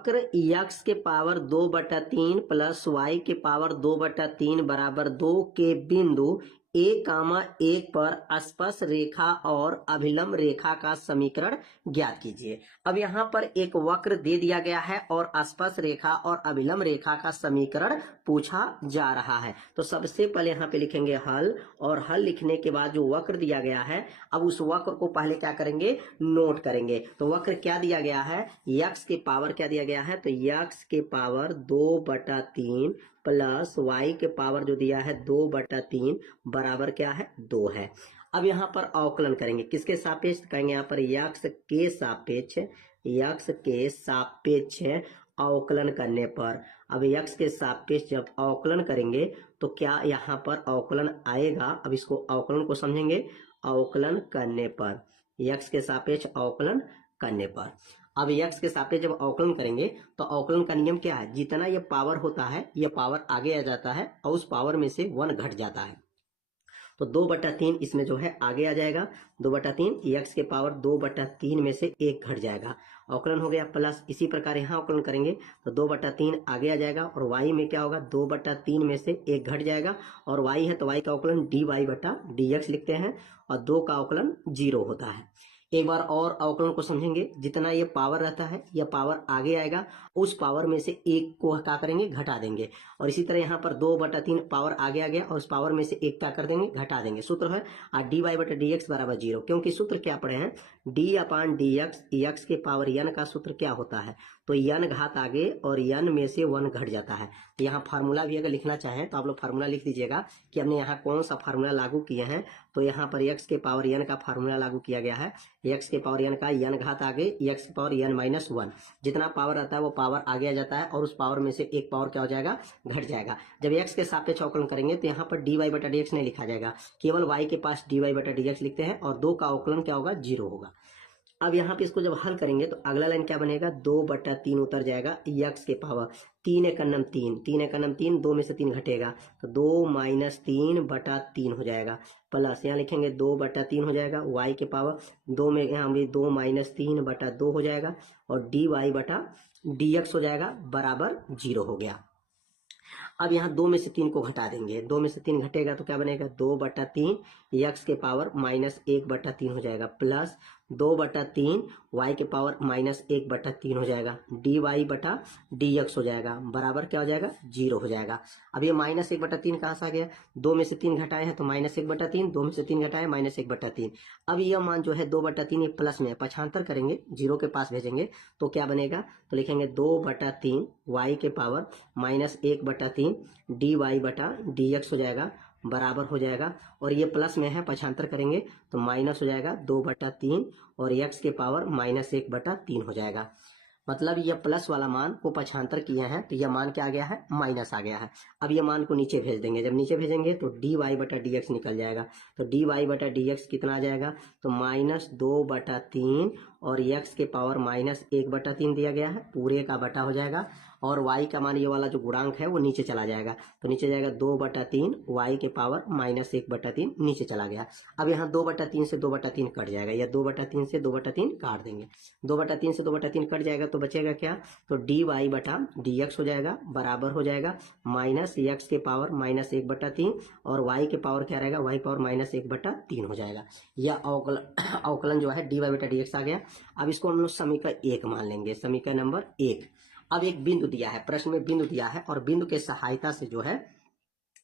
वक्र यक्स के power 2/3 plus Y के पावर 2/3 बराबर 2 के बिंदु ए कामा 1 पर स्पर्श रेखा और अभिलंब रेखा का समीकरण ज्ञात कीजिए। अब यहाँ पर एक वक्र दे दिया गया है और स्पर्श रेखा और अभिलंब रेखा का समीकरण पूछा जा रहा है। तो सबसे पहले यहाँ पे लिखेंगे हल, और हल लिखने के बाद जो वक्र दिया गया है, अब उस वक्र को पहले क्या करेंगे, नोट करेंगे। तो वक्र क्या दिया गया है, यक्स के पावर क्या दिया गया है, तो यक्स के पावर 2/3 प्लस वाई के पावर जो दिया है 2/3 बराबर क्या है, 2 है। अब यहाँ पर अवकलन करेंगे, किसके सापेक्ष कहेंगे, यहाँ पर यक्स के सापेक्ष, यक्स के सापेक्ष अवकलन करने पर। अब यक्स के सापेक्ष जब अवकलन करेंगे तो क्या यहाँ पर अवकलन आएगा। अब इसको अवकलन को समझेंगे, अवकलन करने पर, यक्स के सापेक्ष अवकलन करने पर। अब यक्स के सापेक्ष जब अवकलन करेंगे तो अवकलन का नियम क्या है, जितना ये पावर होता है ये पावर आगे आ जाता है और उस पावर में से 1 घट जाता है। तो 2/3 इसमें जो है आगे आ जाएगा, 2/3 यक्स के पावर 2/3 में से 1 घट जाएगा, अवकलन हो गया। प्लस इसी प्रकार यहाँ अवकलन करेंगे तो 2/3 आगे आ जाएगा और वाई में क्या होगा, 2/3 में से 1 घट जाएगा, और वाई है तो वाई का अवकलन dy/dx लिखते हैं, और 2 का अवकलन 0 होता है। एक बार और अवकलन को समझेंगे, जितना ये पावर रहता है यह पावर आगे आएगा, उस पावर में से 1 को क्या करेंगे, घटा देंगे। और इसी तरह यहाँ पर 2/3 पावर आगे आ गया और उस पावर में से 1 क्या कर देंगे, घटा देंगे। सूत्र है dy/dx बराबर 0, क्योंकि सूत्र क्या पढ़े हैं, d/dx, यक्स के पावर n का सूत्र क्या होता है, तो n घात आगे और n में से 1 घट जाता है। तो यहाँ फार्मूला भी अगर लिखना चाहें तो आप लोग फार्मूला लिख दीजिएगा कि हमने यहाँ कौन सा फार्मूला लागू किए हैं। तो यहाँ पर x के पावर n का फार्मूला लागू किया गया है, x के पावर n का n घात आगे x के पावर n-1, जितना पावर रहता है वो पावर आगे आ जाता है और उस पावर में से एक पावर क्या हो जाएगा, घट जाएगा। जब x के सापेक्ष अवकलन करेंगे तो यहाँ पर dy/dx नहीं लिखा जाएगा, केवल y के पास dy/dx लिखते हैं और 2 का अवकलन क्या होगा, 0 होगा। अब यहाँ पे इसको जब हल करेंगे तो अगला लाइन क्या बनेगा, 2/3 उतर जाएगा यक्स के पावर 3 एकन्नम 3, 3 एकन्नम 3, 2 में से 3 घटेगा तो 2 - 3/3 हो जाएगा, प्लस यहाँ लिखेंगे 2/3 हो जाएगा, y के पावर 2 में यहाँ भी 2 - 3/2 हो जाएगा, और dy/dx हो जाएगा बराबर 0 हो गया। अब यहाँ 2 में से 3 को घटा देंगे, 2 में से 3 घटेगा तो क्या बनेगा, 2/3 यक्स के पावर -1/3 हो जाएगा, प्लस 2/3 y के पावर -1/3 हो जाएगा, dy/dx हो जाएगा बराबर क्या हो जाएगा, 0 हो जाएगा। अब ये -1/3 कहाँ से आ गया, 2 में से 3 घटाए हैं तो -1/3, 2 में से 3 घटाए -1/3। अब यह मान जो है 2/3 ये प्लस में पक्षांतर करेंगे, 0 के पास भेजेंगे तो क्या बनेगा, तो लिखेंगे 2/3 y के पावर -1/3 dy/dx हो जाएगा बराबर हो जाएगा, और ये प्लस में है पक्षांतर करेंगे तो माइनस हो जाएगा 2/3 और x के पावर -1/3 हो जाएगा। मतलब ये प्लस वाला मान को पक्षांतर किए हैं तो यह मान क्या आ गया है, माइनस आ गया है। अब ये मान को नीचे भेज देंगे, जब नीचे भेजेंगे तो dy/dx निकल जाएगा, तो dy/dx कितना आ जाएगा, तो -2/3 और x के पावर -1/3 दिया गया है, पूरे का बटा हो जाएगा, और y का मान ये वाला जो गुणांक है वो नीचे चला जाएगा, तो नीचे जाएगा 2/3 y के पावर -1/3 नीचे चला गया। अब यहाँ 2/3 से 2/3 कट जाएगा, या 2/3 से 2/3 काट देंगे, 2/3 से 2/3 कट जाएगा तो बचेगा क्या, तो dy/dx हो जाएगा बराबर हो जाएगा -x के पावर -1/3 और y के पावर क्या रहेगा, y पावर -1/3 हो जाएगा। यह अवकलन जो है dy/dx आ गया। अब इसको हम लोग समीकरण 1 मान लेंगे, समीकरण नंबर 1। अब एक बिंदु दिया है, प्रश्न में बिंदु दिया है और बिंदु के सहायता से जो है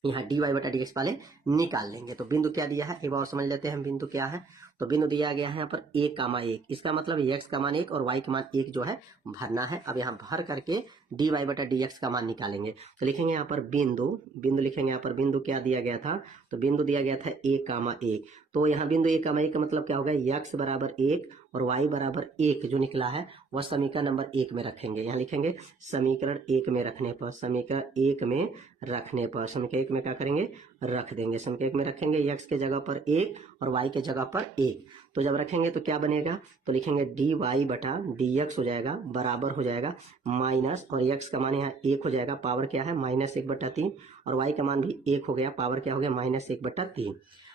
यहाँ dy/dx वाले निकाल लेंगे। तो बिंदु क्या दिया है एक बार समझ लेते हैं, बिंदु क्या है, तो बिंदु दिया गया है यहाँ पर 1,1, इसका मतलब x का मान 1 और y का मान 1 जो है भरना है। अब यहाँ भर करके dy/dx का मान निकालेंगे, तो लिखेंगे यहाँ पर बिंदु, बिंदु लिखेंगे यहाँ पर, बिंदु क्या दिया गया था, तो बिंदु दिया गया था 1,1, तो यहाँ बिंदु 1,1 का मतलब क्या होगा, x बराबर 1 और y बराबर 1 जो निकला है वह समीकरण नंबर 1 में रखेंगे। यहाँ लिखेंगे समीकरण 1 में रखने पर, समीकरण 1 में रखने पर, समीकरण 1 में क्या करेंगे, रख देंगे, समीकरण 1 में रखेंगे x के जगह पर 1 और y के जगह पर 1, तो जब रखेंगे तो क्या बनेगा, तो लिखेंगे dy/dx हो जाएगा बराबर हो जाएगा माइनस, और x का मान यहाँ 1 हो जाएगा, पावर क्या है -1/3, और y का मान भी 1 हो गया, पावर क्या हो गया -1/3।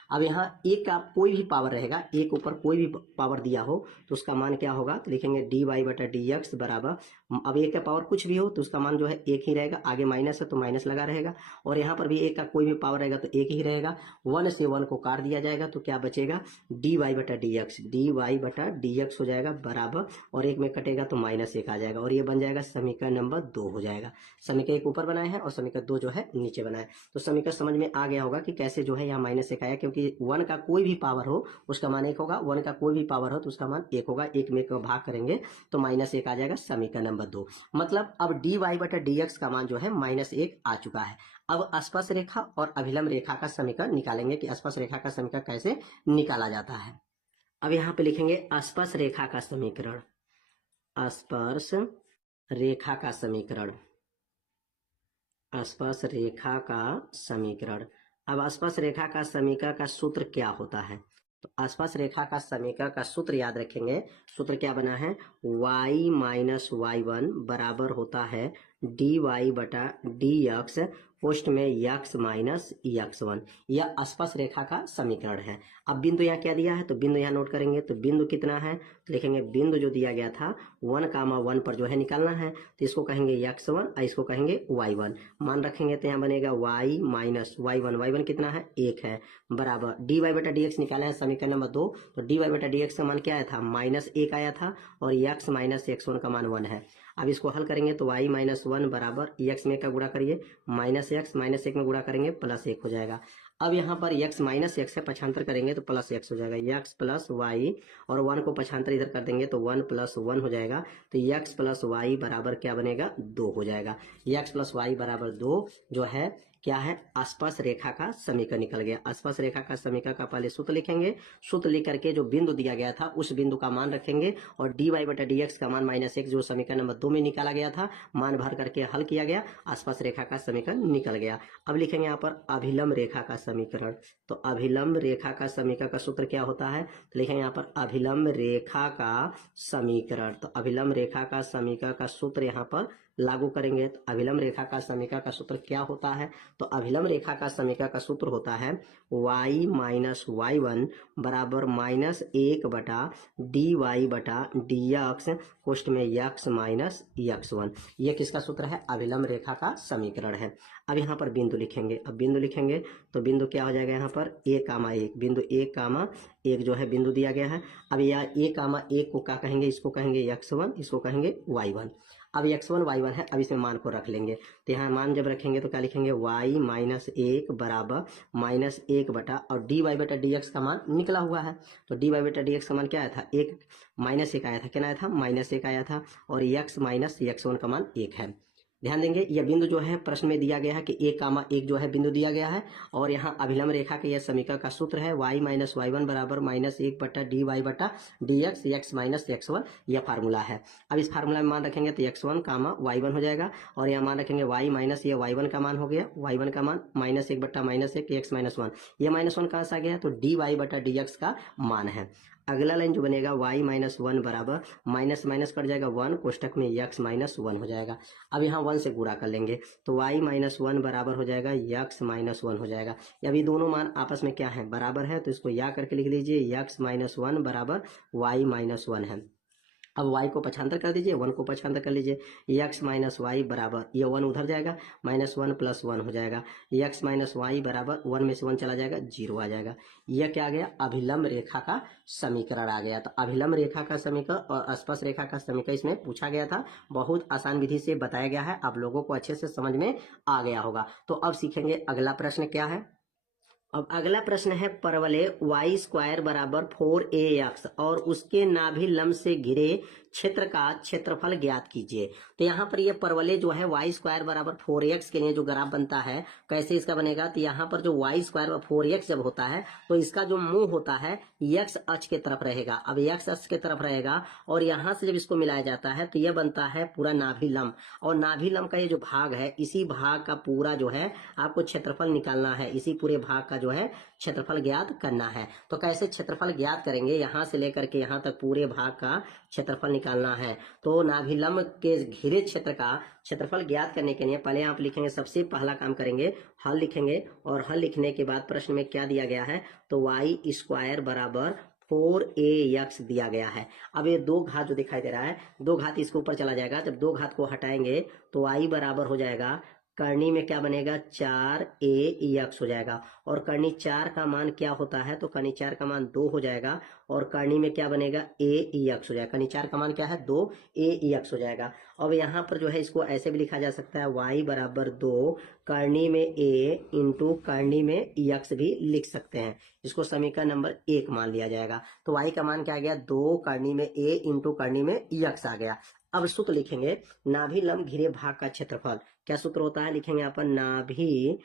अब यहाँ एक का कोई भी पावर रहेगा, एक ऊपर कोई भी पावर दिया हो तो उसका मान क्या होगा, तो लिखेंगे dy/dx बराबर अब ए का पावर कुछ भी हो तो उसका मान जो है एक ही रहेगा, आगे माइनस है तो माइनस लगा रहेगा, और यहाँ पर भी ए का कोई भी पावर रहेगा तो एक ही रहेगा। 1 से 1 को काट दिया जाएगा तो क्या बचेगा, डी वाई बटा डी एक्स हो जाएगा बराबर, और एक में कटेगा तो -1 आ जाएगा, और ये बन जाएगा समीकरण नंबर 2 हो जाएगा। समीकरण 1 ऊपर बनाए हैं और समीकरण 2 जो है नीचे बनाए। तो समीकरण समझ में आ गया होगा कि कैसे जो है यहाँ -1 आया, क्योंकि 1 का कोई भी पावर हो उसका मान 1 होगा, 1 का कोई भी पावर हो तो उसका मान 1 होगा, 1 में भाग करेंगे तो -1 आ जाएगा, समीकरण नंबर 2। मतलब अब डी वाई बटा डी एक्स का मान जो है -1 आ चुका है। अब स्पर्श रेखा और अभिलंब रेखा का समीकरण निकालेंगे कि स्पर्श रेखा का समीकरण कैसे निकाला जाता है। अब यहाँ पे लिखेंगे स्पर्श रेखा का समीकरण, स्पर्श रेखा का समीकरण, स्पर्श रेखा का समीकरण। अब स्पर्श रेखा का समीकरण का सूत्र क्या होता है, तो स्पर्श रेखा का समीकरण का सूत्र याद रखेंगे। सूत्र क्या बना है, y माइनस y1 बराबर होता है डी वाई बटा डी एक्स पोस्ट में x माइनस x1। यह स्पर्श रेखा का समीकरण है। अब बिंदु यहाँ क्या दिया है, तो बिंदु यहाँ नोट करेंगे। तो बिंदु कितना है, तो लिखेंगे बिंदु जो दिया गया था 1, 1 पर जो है निकालना है, तो इसको कहेंगे x1 और इसको कहेंगे y1। मान रखेंगे तो यहाँ बनेगा y माइनस y1 कितना है, 1 है, बराबर डी वाई बटा डी एक्स निकाला है समीकरण नंबर 2। तो डी वाई बटा डी एक्स का मान क्या आया था, -1 आया था, और x माइनस x1 का मान 1 है। अब इसको हल करेंगे तो y माइनस 1 बराबर x में का गुणा करिए -1 में गुणा करेंगे +1 हो जाएगा। अब यहाँ पर x माइनस एक्स है, पक्षांतर करेंगे तो +x हो जाएगा, x प्लस वाई, और 1 को पक्षांतर इधर कर देंगे तो 1 + 1 हो जाएगा। तो x प्लस वाई बराबर क्या बनेगा, 2 हो जाएगा। x प्लस वाई बराबर 2 जो है क्या है, स्पर्श रेखा का समीकरण निकल गया। स्पर्श रेखा का समीकरण का पहले सूत्र लिखेंगे, सूत्र लिख करके जो बिंदु दिया गया था उस बिंदु का मान रखेंगे, और डी वाई बटा डी एक्स का मान -1 जो समीकरण नंबर 2 में निकाला गया था, मान भर करके हल किया गया, स्पर्श रेखा का समीकरण निकल गया। अब लिखेंगे यहाँ पर अभिलंब रेखा का समीकरण। तो अभिलंब रेखा का समीकरण का सूत्र क्या होता है, तो लिखेंगे यहाँ पर अभिलंब रेखा का समीकरण। तो अभिलंब रेखा का समीकरण का सूत्र यहाँ पर लागू करेंगे। तो अभिलंब रेखा का समीकरण का सूत्र क्या होता है, तो अभिलंब रेखा का समीकरण का सूत्र होता है y माइनस y1 बराबर -1 बटा डी वाई बटा डी एक्स पोस्ट में x माइनस x1। यह किसका सूत्र है, अभिलंब रेखा का समीकरण है। अब यहाँ पर बिंदु लिखेंगे। अब बिंदु लिखेंगे तो बिंदु क्या हो जाएगा, यहाँ पर a,1 बिंदु 1,1 जो है बिंदु दिया गया है। अब यह a,1 को क्या कहेंगे, इसको कहेंगे x1, इसको कहेंगे y1। अब x1 y1 है, अब इसमें मान को रख लेंगे। तो यहाँ मान जब रखेंगे तो क्या लिखेंगे, y माइनस 1 बराबर -1 बटा, और डी वाई बटा डी एक्स का मान निकला हुआ है। तो डी वाई बटा डी एक्स का मान क्या आया था, -1 आया था, क्या आया था, -1 आया था, और x माइनस x1 का मान 1 है। ध्यान देंगे, यह बिंदु जो है प्रश्न में दिया गया है कि 1,1 जो है बिंदु दिया गया है, और यहाँ अभिलंब रेखा के यह समीकरण का सूत्र है y माइनस y1 बराबर -1 बटा डी वाई बटा D x, x minus x1, यह फार्मूला है। अब इस फार्मूला में मान रखेंगे तो x1, y1 हो जाएगा, और यहाँ मान रखेंगे y माइनस ये y1 का मान हो गया, y1 का मान -1 बटा -1 x माइनस 1, ये -1 कहाँ से आ गया, तो डी वाई बटा डी एक्स का मान है। अगला लाइन जो बनेगा y माइनस 1 बराबर माइनस माइनस कट जाएगा 1, कोष्टक में x माइनस 1 हो जाएगा। अब यहाँ 1 से गुणा कर लेंगे तो y माइनस 1 बराबर हो जाएगा x माइनस 1 हो जाएगा। अभी दोनों मान आपस में क्या है, बराबर है, तो इसको या करके लिख लीजिए, x माइनस 1 बराबर y माइनस 1 है। अब y को पक्षांतर कर दीजिए, 1 को पक्षांतर कर लीजिए, x माइनस वाई बराबर, ये 1 उधर जाएगा, -1 + 1 हो जाएगा, x माइनस वाई बराबर 1 में से 1 चला जाएगा, 0 आ जाएगा। यह क्या आ गया, अभिलंब रेखा का समीकरण आ गया। तो अभिलंब रेखा का समीकरण और स्पर्श रेखा का समीकरण इसमें पूछा गया था, बहुत आसान विधि से बताया गया है, आप लोगों को अच्छे से समझ में आ गया होगा। तो अब सीखेंगे अगला प्रश्न क्या है। अब अगला प्रश्न है, परवलय y² बराबर 4ax और उसके नाभि लंब से घिरे क्षेत्र का क्षेत्रफल ज्ञात कीजिए। तो यहाँ पर ये परवलय जो है y² बराबर 4x के लिए जो ग्राफ बनता है, कैसे इसका बनेगा, तो यहाँ पर जो y² बराबर 4x जब होता है तो इसका जो मुंह होता है x अक्ष के तरफ रहेगा। अब x अक्ष के तरफ रहेगा, और यहाँ से जब इसको मिलाया जाता है तो यह बनता है पूरा नाभि लंब, और नाभि लंब का ये जो भाग है, इसी भाग का पूरा जो है आपको क्षेत्रफल निकालना है, इसी पूरे भाग का जो है क्षेत्रफल ज्ञात करना है। तो कैसे क्षेत्रफल ज्ञात करेंगे, यहाँ से लेकर के यहाँ तक पूरे भाग का क्षेत्रफल निकालना है। तो नाभिलंब के घिरे क्षेत्र का क्षेत्रफल ज्ञात करने के लिए पहले आप लिखेंगे, सबसे पहला काम करेंगे हल लिखेंगे, और हल लिखने के बाद प्रश्न में क्या दिया गया है, तो y² बराबर 4ax दिया गया है। अब ये दो घात जो दिखाई दे रहा है, दो घात इसके ऊपर चला जाएगा। जब दो घात को हटाएंगे तो y बराबर हो जाएगा, करनी में क्या बनेगा, 4ax हो जाएगा। और करनी 4 का मान क्या होता है, तो करनी 4 का मान 2 हो जाएगा। और करनी में क्या बनेगा, ax हो जाएगा। करनी 4 का मान क्या है, 2ax हो जाएगा। अब यहाँ पर जो है इसको ऐसे भी लिखा जा सकता है, y बराबर 2 करनी में a इंटू करनी में x भी लिख सकते हैं। इसको समीकरण नंबर 1 मान लिया जाएगा। तो y का मान क्या आ गया, 2 करनी में a इंटू करनी में x आ गया। अब सूत्र लिखेंगे, नाभि लंब घिरे भाग का क्षेत्रफल। क्या सूत्र होता है, लिखेंगे यहाँ पर नाभि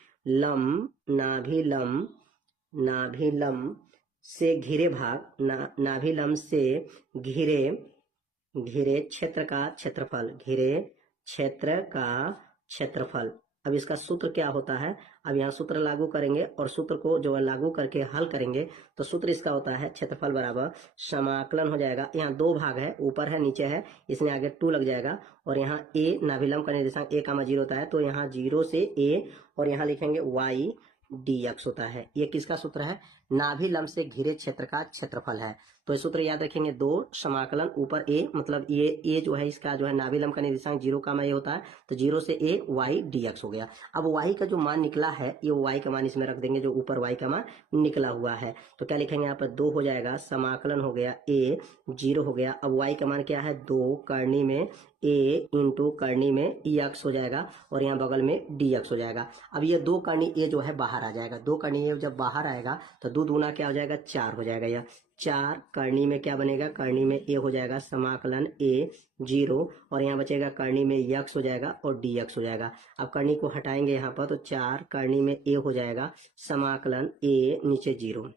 लंब से घिरे भाग, नाभि लंब से घिरे क्षेत्र का क्षेत्रफल। अब इसका सूत्र क्या होता है, अब यहाँ सूत्र लागू करेंगे और सूत्र को जो है लागू करके हल करेंगे तो सूत्र इसका होता है, क्षेत्रफल बराबर समाकलन हो जाएगा। यहाँ दो भाग है, ऊपर है नीचे है, इसमें आगे 2 लग जाएगा। और यहाँ a नाभिलंब का निर्देशांक a, 0 होता है, तो यहाँ 0 से a और यहाँ लिखेंगे y dx होता है। ये किसका सूत्र है, नाभिलंब से घिरे क्षेत्र का क्षेत्रफल है। तो ये सूत्र याद रखेंगे, 2 समाकलन ऊपर a, मतलब ये जो है इसका जो है नाभिलंब का निर्देशांक 0, ये होता है, तो 0 से a y dx हो गया। अब y का जो मान निकला है, ये y का मान इसमें रख देंगे, जो ऊपर y का मान निकला हुआ है। तो क्या लिखेंगे यहाँ पर, 2 हो जाएगा, समाकलन हो गया a 0 हो गया। अब y का मान क्या है, 2 करनी में a इंटू करनी में x हो जाएगा और यहाँ बगल में dx हो जाएगा। अब ये 2 करनी a जो है बाहर आ जाएगा, 2 करनी a जब बाहर आएगा तो 2 दूना क्या हो जाएगा, 4 हो जाएगा। यह 4 करनी में क्या बनेगा, करनी में a हो जाएगा, समाकलन a 0 और यहाँ बचेगा करनी में x हो जाएगा और dx हो जाएगा। अब करनी को हटाएंगे यहाँ पर, तो 4 करनी में a हो जाएगा, समाकलन a नीचे 0।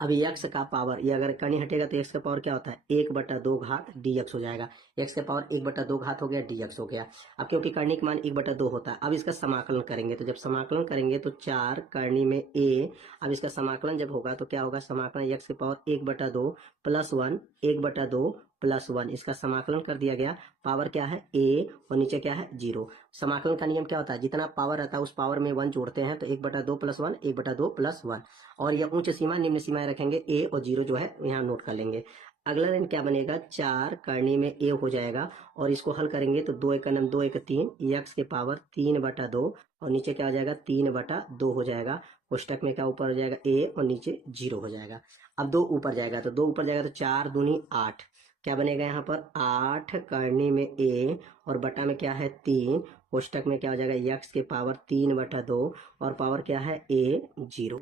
अब x का पावर, ये अगर करनी हटेगा तो x का पावर क्या होता है, 1/2 घात dx हो जाएगा। x का पावर 1/2 घात हो गया, dx हो गया। अब क्योंकि करनी का मान 1/2 होता है, अब इसका समाकलन करेंगे, तो जब समाकलन करेंगे तो 4 करनी में a, अब इसका समाकलन जब होगा तो क्या होगा, समाकलन x की पावर 1/2 प्लस 1, 1/2 प्लस 1, इसका समाकलन कर दिया गया। पावर क्या है, a और नीचे क्या है, 0। समाकलन का नियम क्या होता है, जितना पावर रहता है उस पावर में 1 जोड़ते हैं, तो 1/2 प्लस 1, 1/2 प्लस 1। और यह उच्च सीमा निम्न सीमाएं रखेंगे, a और 0 जो है यहाँ नोट कर लेंगे। अगला लाइन क्या बनेगा, 4 करनी में a हो जाएगा और इसको हल करेंगे तो 2 1 2 1 3, x के पावर 3/2 और नीचे क्या हो जाएगा, 3/2 हो जाएगा। कोष्टक में क्या ऊपर हो जाएगा, a और नीचे 0 हो जाएगा। अब 2 ऊपर जाएगा, तो 2 ऊपर जाएगा तो 4 दूनी 8, क्या बनेगा यहाँ पर, 8 करनी में a और बटा में क्या है 3, कोष्टक में क्या हो जाएगा, x के पावर 3/2 और पावर क्या है a 0।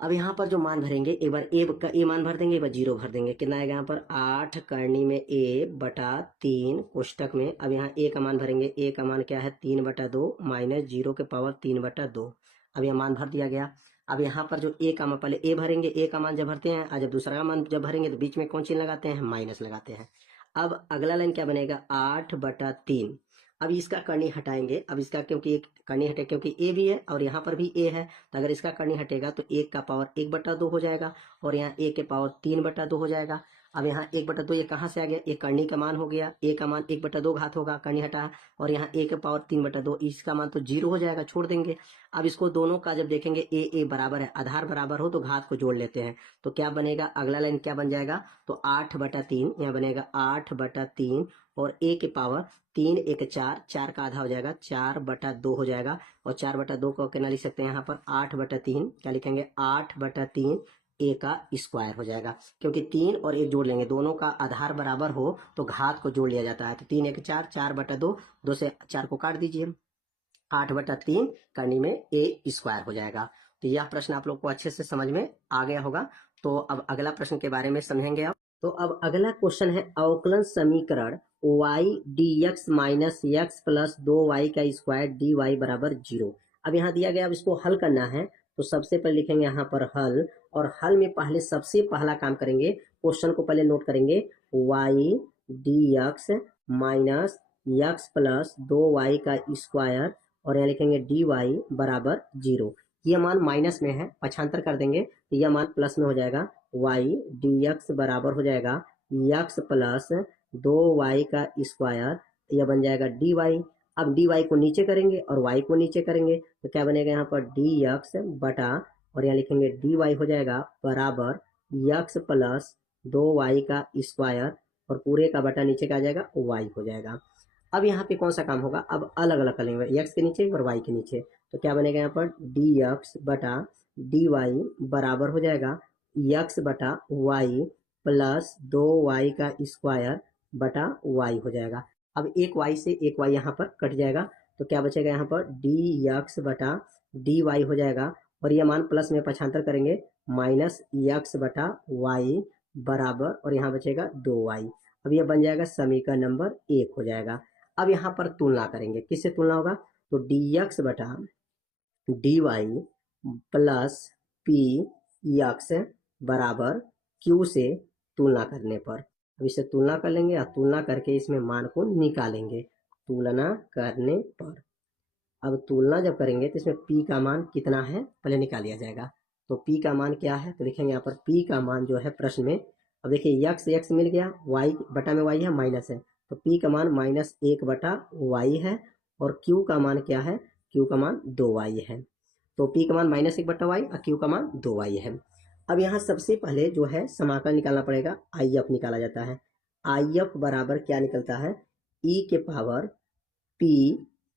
अब यहाँ पर जो मान भरेंगे, एक बार a का a मान भर देंगे, एक बार 0 भर देंगे। कितना आएगा यहाँ पर, 8 करनी में a बटा 3 कोष्टक में। अब यहाँ a का मान भरेंगे, a का मान क्या है, 3/2 माइनस 0 के पावर 3/2। अब यह मान भर दिया गया। अब यहाँ पर जो a का मान, पहले a भरेंगे, a का मान जब भरते हैं और जब दूसरा का मान जब भरेंगे तो बीच में कौन चिन्ह लगाते हैं, माइनस लगाते हैं। अब अगला लाइन क्या बनेगा, 8/3। अब इसका करनी हटाएंगे, अब इसका क्योंकि एक करनी हटे, क्योंकि a भी है और यहाँ पर भी a है, तो अगर इसका करनी हटेगा तो 1 का पावर 1/2 हो जाएगा और यहाँ a के पावर 3/2 हो जाएगा। अब यहाँ 1/2 ये कहाँ से आ गया, ये करनी का मान हो गया, a का मान 1/2 घात होगा, करनी हटा, और यहाँ a के पावर 3/2, इसका मान तो 0 हो जाएगा, छोड़ देंगे। अब इसको दोनों का जब देखेंगे a बराबर है, आधार बराबर हो तो घात को जोड़ लेते हैं, तो क्या बनेगा, अगला लाइन क्या बन जाएगा, तो 8/3, यहाँ बनेगा 8/3 और a के पावर 3 1 4, 4 का आधा हो जाएगा, 4/2 हो जाएगा। और 4/2 को कितना लिख सकते हैं यहाँ पर, 8/3, क्या लिखेंगे, 8/3 a का स्क्वायर हो जाएगा। क्योंकि 3 और 1 जोड़ लेंगे, दोनों का आधार बराबर हो तो घात को जोड़ लिया जाता है। तो 3 1 4, 4/2, 2 से 4 को काट दीजिए, 8/3 करनी में a स्क्वायर हो जाएगा। तो यह प्रश्न आप लोग को अच्छे से समझ में आ गया होगा। तो अब अगला प्रश्न के बारे में समझेंगे आप। तो अब अगला क्वेश्चन है, अवकलन समीकरण y dx minus x plus 2y का स्क्वायर dy बराबर 0। अब यहाँ दिया गया, अब इसको हल करना है, तो सबसे पहले लिखेंगे यहाँ पर हल, और हल में पहले सबसे पहला काम करेंगे, क्वेश्चन को पहले नोट करेंगे, y dx minus x plus 2y का स्क्वायर और यहाँ लिखेंगे dy बराबर 0। यह मान माइनस में है, पक्षांतर कर देंगे तो यह मान प्लस में हो जाएगा, y dx बराबर हो जाएगा x प्लस 2y का स्क्वायर, यह बन जाएगा dy। अब dy को नीचे करेंगे और y को नीचे करेंगे तो क्या बनेगा यहाँ पर, dx बटा और यहाँ लिखेंगे dy हो जाएगा बराबर यक्स प्लस 2y का स्क्वायर और पूरे का बटा नीचे का आ जाएगा y हो जाएगा। अब यहाँ पे कौन सा काम होगा, अब अलग अलग कर लेंगे, x के नीचे और y के नीचे, तो क्या बनेगा यहाँ पर dx बटा dy बराबर हो जाएगा x बटा y प्लस 2y का स्क्वायर बटा y हो जाएगा। अब एक y से एक y यहाँ पर कट जाएगा, तो क्या बचेगा यहाँ पर dx बटा dy हो जाएगा, और ये मान प्लस में पक्षांतर करेंगे माइनस x बटा y बराबर, और यहाँ बचेगा 2y। अब ये बन जाएगा समीकरण नंबर 1 हो जाएगा। अब यहाँ पर तुलना करेंगे, किससे तुलना होगा, तो dx बटा dy प्लस पी यक्स बराबर q से तुलना करने पर, अब इसे तुलना कर लेंगे या तुलना करके इसमें मान को निकालेंगे तुलना करने पर। अब तुलना जब करेंगे तो इसमें p का मान कितना है पहले निकाल लिया जाएगा, तो p का मान क्या है, तो लिखेंगे यहाँ पर p का मान जो है प्रश्न में, अब देखिए x मिल गया, y बटा में y है माइनस है, तो p का मान माइनस 1 बटा y है, और q का मान क्या है, q का मान 2y है, तो p का मान माइनस 1 बटा y और q का मान 2y है। अब यहाँ सबसे पहले जो है समाकलन निकालना पड़ेगा, IF निकाला जाता है, IF बराबर क्या निकलता है, e के पावर p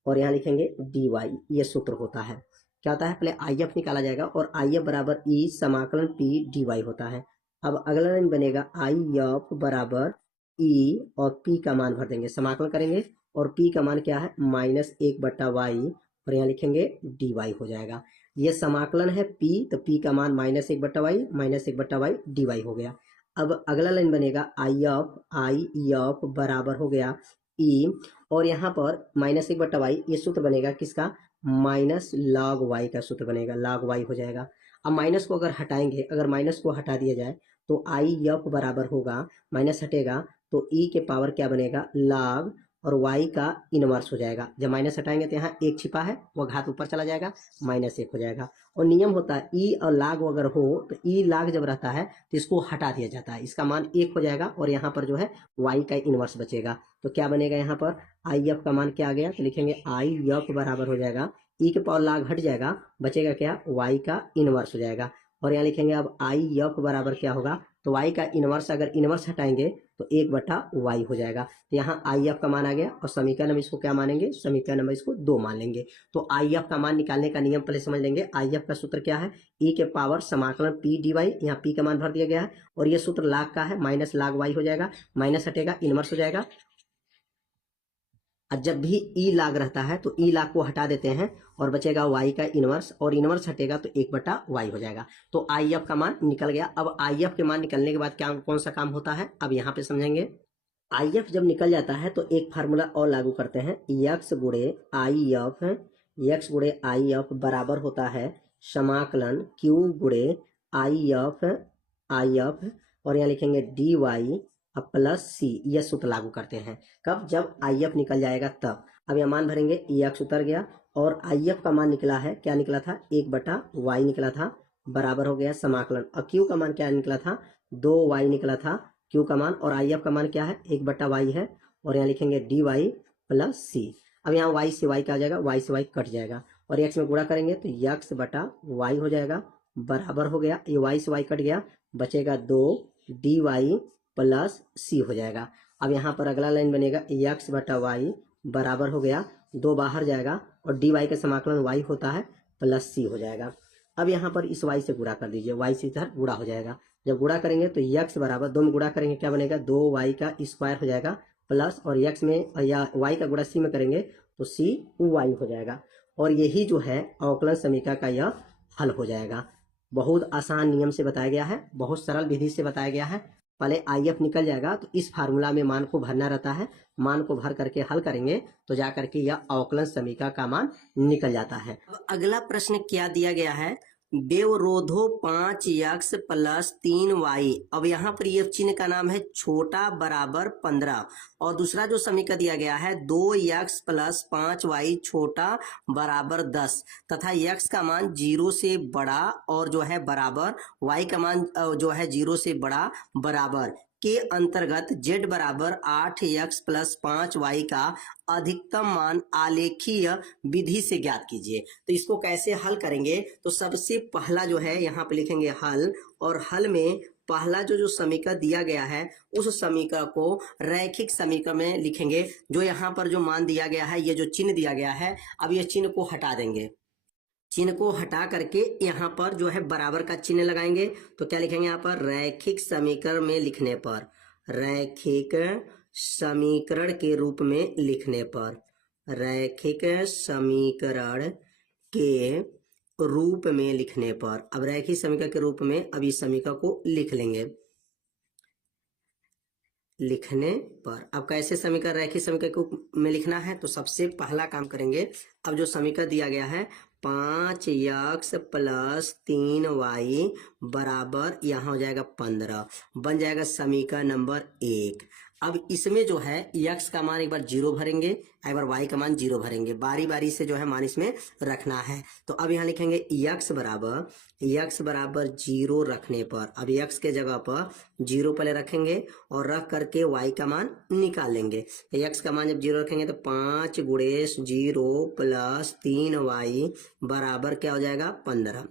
और यहाँ लिखेंगे dy, ये सूत्र होता है। क्या होता है, पहले IF निकाला जाएगा और IF बराबर e समाकलन p dy होता है। अब अगला लाइन बनेगा IF बराबर e और p का मान भर देंगे, समाकलन करेंगे और p का मान क्या है माइनस 1 बट्टा y और यहाँ लिखेंगे dy हो जाएगा। ये समाकलन है p, तो p का मान माइनस 1 बट्टा y माइनस 1 बट्टा y dy हो गया। अब अगला लाइन बनेगा IF बराबर हो गया e और यहाँ पर माइनस 1 बट्टा वाई, ये सूत्र बनेगा किसका, माइनस लॉग वाई का सूत्र बनेगा, लॉग वाई हो जाएगा। अब माइनस को अगर हटाएंगे, अगर माइनस को हटा दिया जाए तो IF बराबर होगा, माइनस हटेगा तो e के पावर क्या बनेगा लॉग और y का इनवर्स हो जाएगा। जब माइनस हटाएंगे तो यहाँ एक छिपा है, वो घात ऊपर चला जाएगा, माइनस 1 हो जाएगा। और नियम होता है e और लाग अगर हो तो e लाग जब रहता है तो इसको हटा दिया जाता है, इसका मान 1 हो जाएगा और यहाँ पर जो है y का इनवर्स बचेगा। तो क्या बनेगा यहाँ पर IF का मान क्या आ गया, तो लिखेंगे IF बराबर हो जाएगा e के पावर लाग हट जाएगा, बचेगा क्या y का इनवर्स हो जाएगा। और यहाँ लिखेंगे अब IF बराबर क्या होगा, तो y का इनवर्स, अगर इनवर्स हटाएंगे तो 1 बटा y हो जाएगा। तो यहाँ IF का मान आ गया और समीकरण नंबर इसको क्या मानेंगे, समीकरण नंबर इसको 2 मान लेंगे। तो IF का मान निकालने का नियम पहले समझ लेंगे। IF का सूत्र क्या है, e के पावर समाकलन p dy, यहाँ p का मान भर दिया गया है और ये सूत्र लाग का है, माइनस लाग y हो जाएगा, माइनस हटेगा इनवर्स हो जाएगा। और जब भी ई लाग रहता है तो ई लाग को हटा देते हैं और बचेगा y का इनवर्स, और इनवर्स हटेगा तो 1 बटा y हो जाएगा। तो IF का मान निकल गया। अब IF के मान निकलने के बाद क्या कौन सा काम होता है, अब यहाँ पे समझेंगे। IF जब निकल जाता है तो एक फार्मूला और लागू करते हैं, x गुणे IF बराबर होता है समाकलन q गुणे IF और यहाँ लिखेंगे dy अब प्लस c, यह सूत्र लागू करते हैं कब, जब IF निकल जाएगा तब। अब यह मान भरेंगे, x उतर गया और IF का मान निकला है, क्या निकला था 1 बटा y निकला था, बराबर हो गया समाकलन। और q का मान क्या निकला था 2y निकला था q का मान, और IF का मान क्या है 1 बटा y है और यहाँ लिखेंगे dy प्लस c। अब यहाँ y से y का आ जाएगा, y से y कट जाएगा और x में गुणा करेंगे तो x बटा y हो जाएगा, बराबर हो गया, ये y से y कट गया, बचेगा 2 dy प्लस c हो जाएगा। अब यहाँ पर अगला लाइन बनेगा x बटा y बराबर हो गया, 2 बाहर जाएगा और dy का समाकलन y होता है प्लस c हो जाएगा। अब यहाँ पर इस y से गुणा कर दीजिए, y से इधर गुणा हो जाएगा, जब गुणा करेंगे तो x बराबर 2 में गुणा करेंगे क्या बनेगा 2y का स्क्वायर हो जाएगा प्लस, और x में या y का गुणा c में करेंगे तो c y हो जाएगा। और यही जो है अवकलन समीकरण का यह हल हो जाएगा। बहुत आसान नियम से बताया गया है, बहुत सरल विधि से बताया गया है। पहले IF निकल जाएगा तो इस फार्मूला में मान को भरना रहता है, मान को भर करके हल करेंगे तो जा करके यह अवकलन समीकरण का मान निकल जाता है। अब अगला प्रश्न क्या दिया गया है, व्यवरोधो 5x प्लस 3y। अब यहाँ पर ये चिन्ह का नाम है छोटा बराबर 15, और दूसरा जो समीकरण दिया गया है 2x प्लस 5y छोटा बराबर 10 तथा x का मान 0 से बड़ा और जो है बराबर, y का मान जो है 0 से बड़ा बराबर के अंतर्गत z बराबर 8x प्लस 5y का अधिकतम मान आलेखीय विधि से ज्ञात कीजिए। तो इसको कैसे हल करेंगे, तो सबसे पहला जो है यहाँ पे लिखेंगे हल, और हल में पहला जो समीकरण दिया गया है उस समीकरण को रैखिक समीकरण में लिखेंगे। जो यहाँ पर जो मान दिया गया है, ये जो चिन्ह दिया गया है, अब ये चिन्ह को हटा देंगे। चिन्ह को हटा करके यहाँ पर जो है बराबर का चिन्ह लगाएंगे। तो क्या लिखेंगे यहाँ पर, रैखिक समीकरण में लिखने पर, रैखिक समीकरण के रूप में लिखने पर, रैखिक समीकरण के रूप में लिखने पर, अब रैखिक समीकरण के रूप में अब इस समीकरण को लिख लेंगे। लिखने पर अब कैसे समीकरण रैखिक समीकरण में लिखना है, तो सबसे पहला काम करेंगे। अब जो समीकरण दिया गया है 5x + 3y बराबर यहाँ हो जाएगा 15, बन जाएगा समीकरण नंबर 1। अब इसमें जो है x का मान एक बार 0 भरेंगे, एक बार y का मान 0 भरेंगे, बारी बारी से जो है मान इसमें रखना है। तो अब यहाँ लिखेंगे x बराबर 0 रखने पर, अब x के जगह पर 0 पहले रखेंगे और रख करके y का मान निकालेंगे। x का मान जब 0 रखेंगे तो 5 × 0 + 3y बराबर क्या हो जाएगा 15।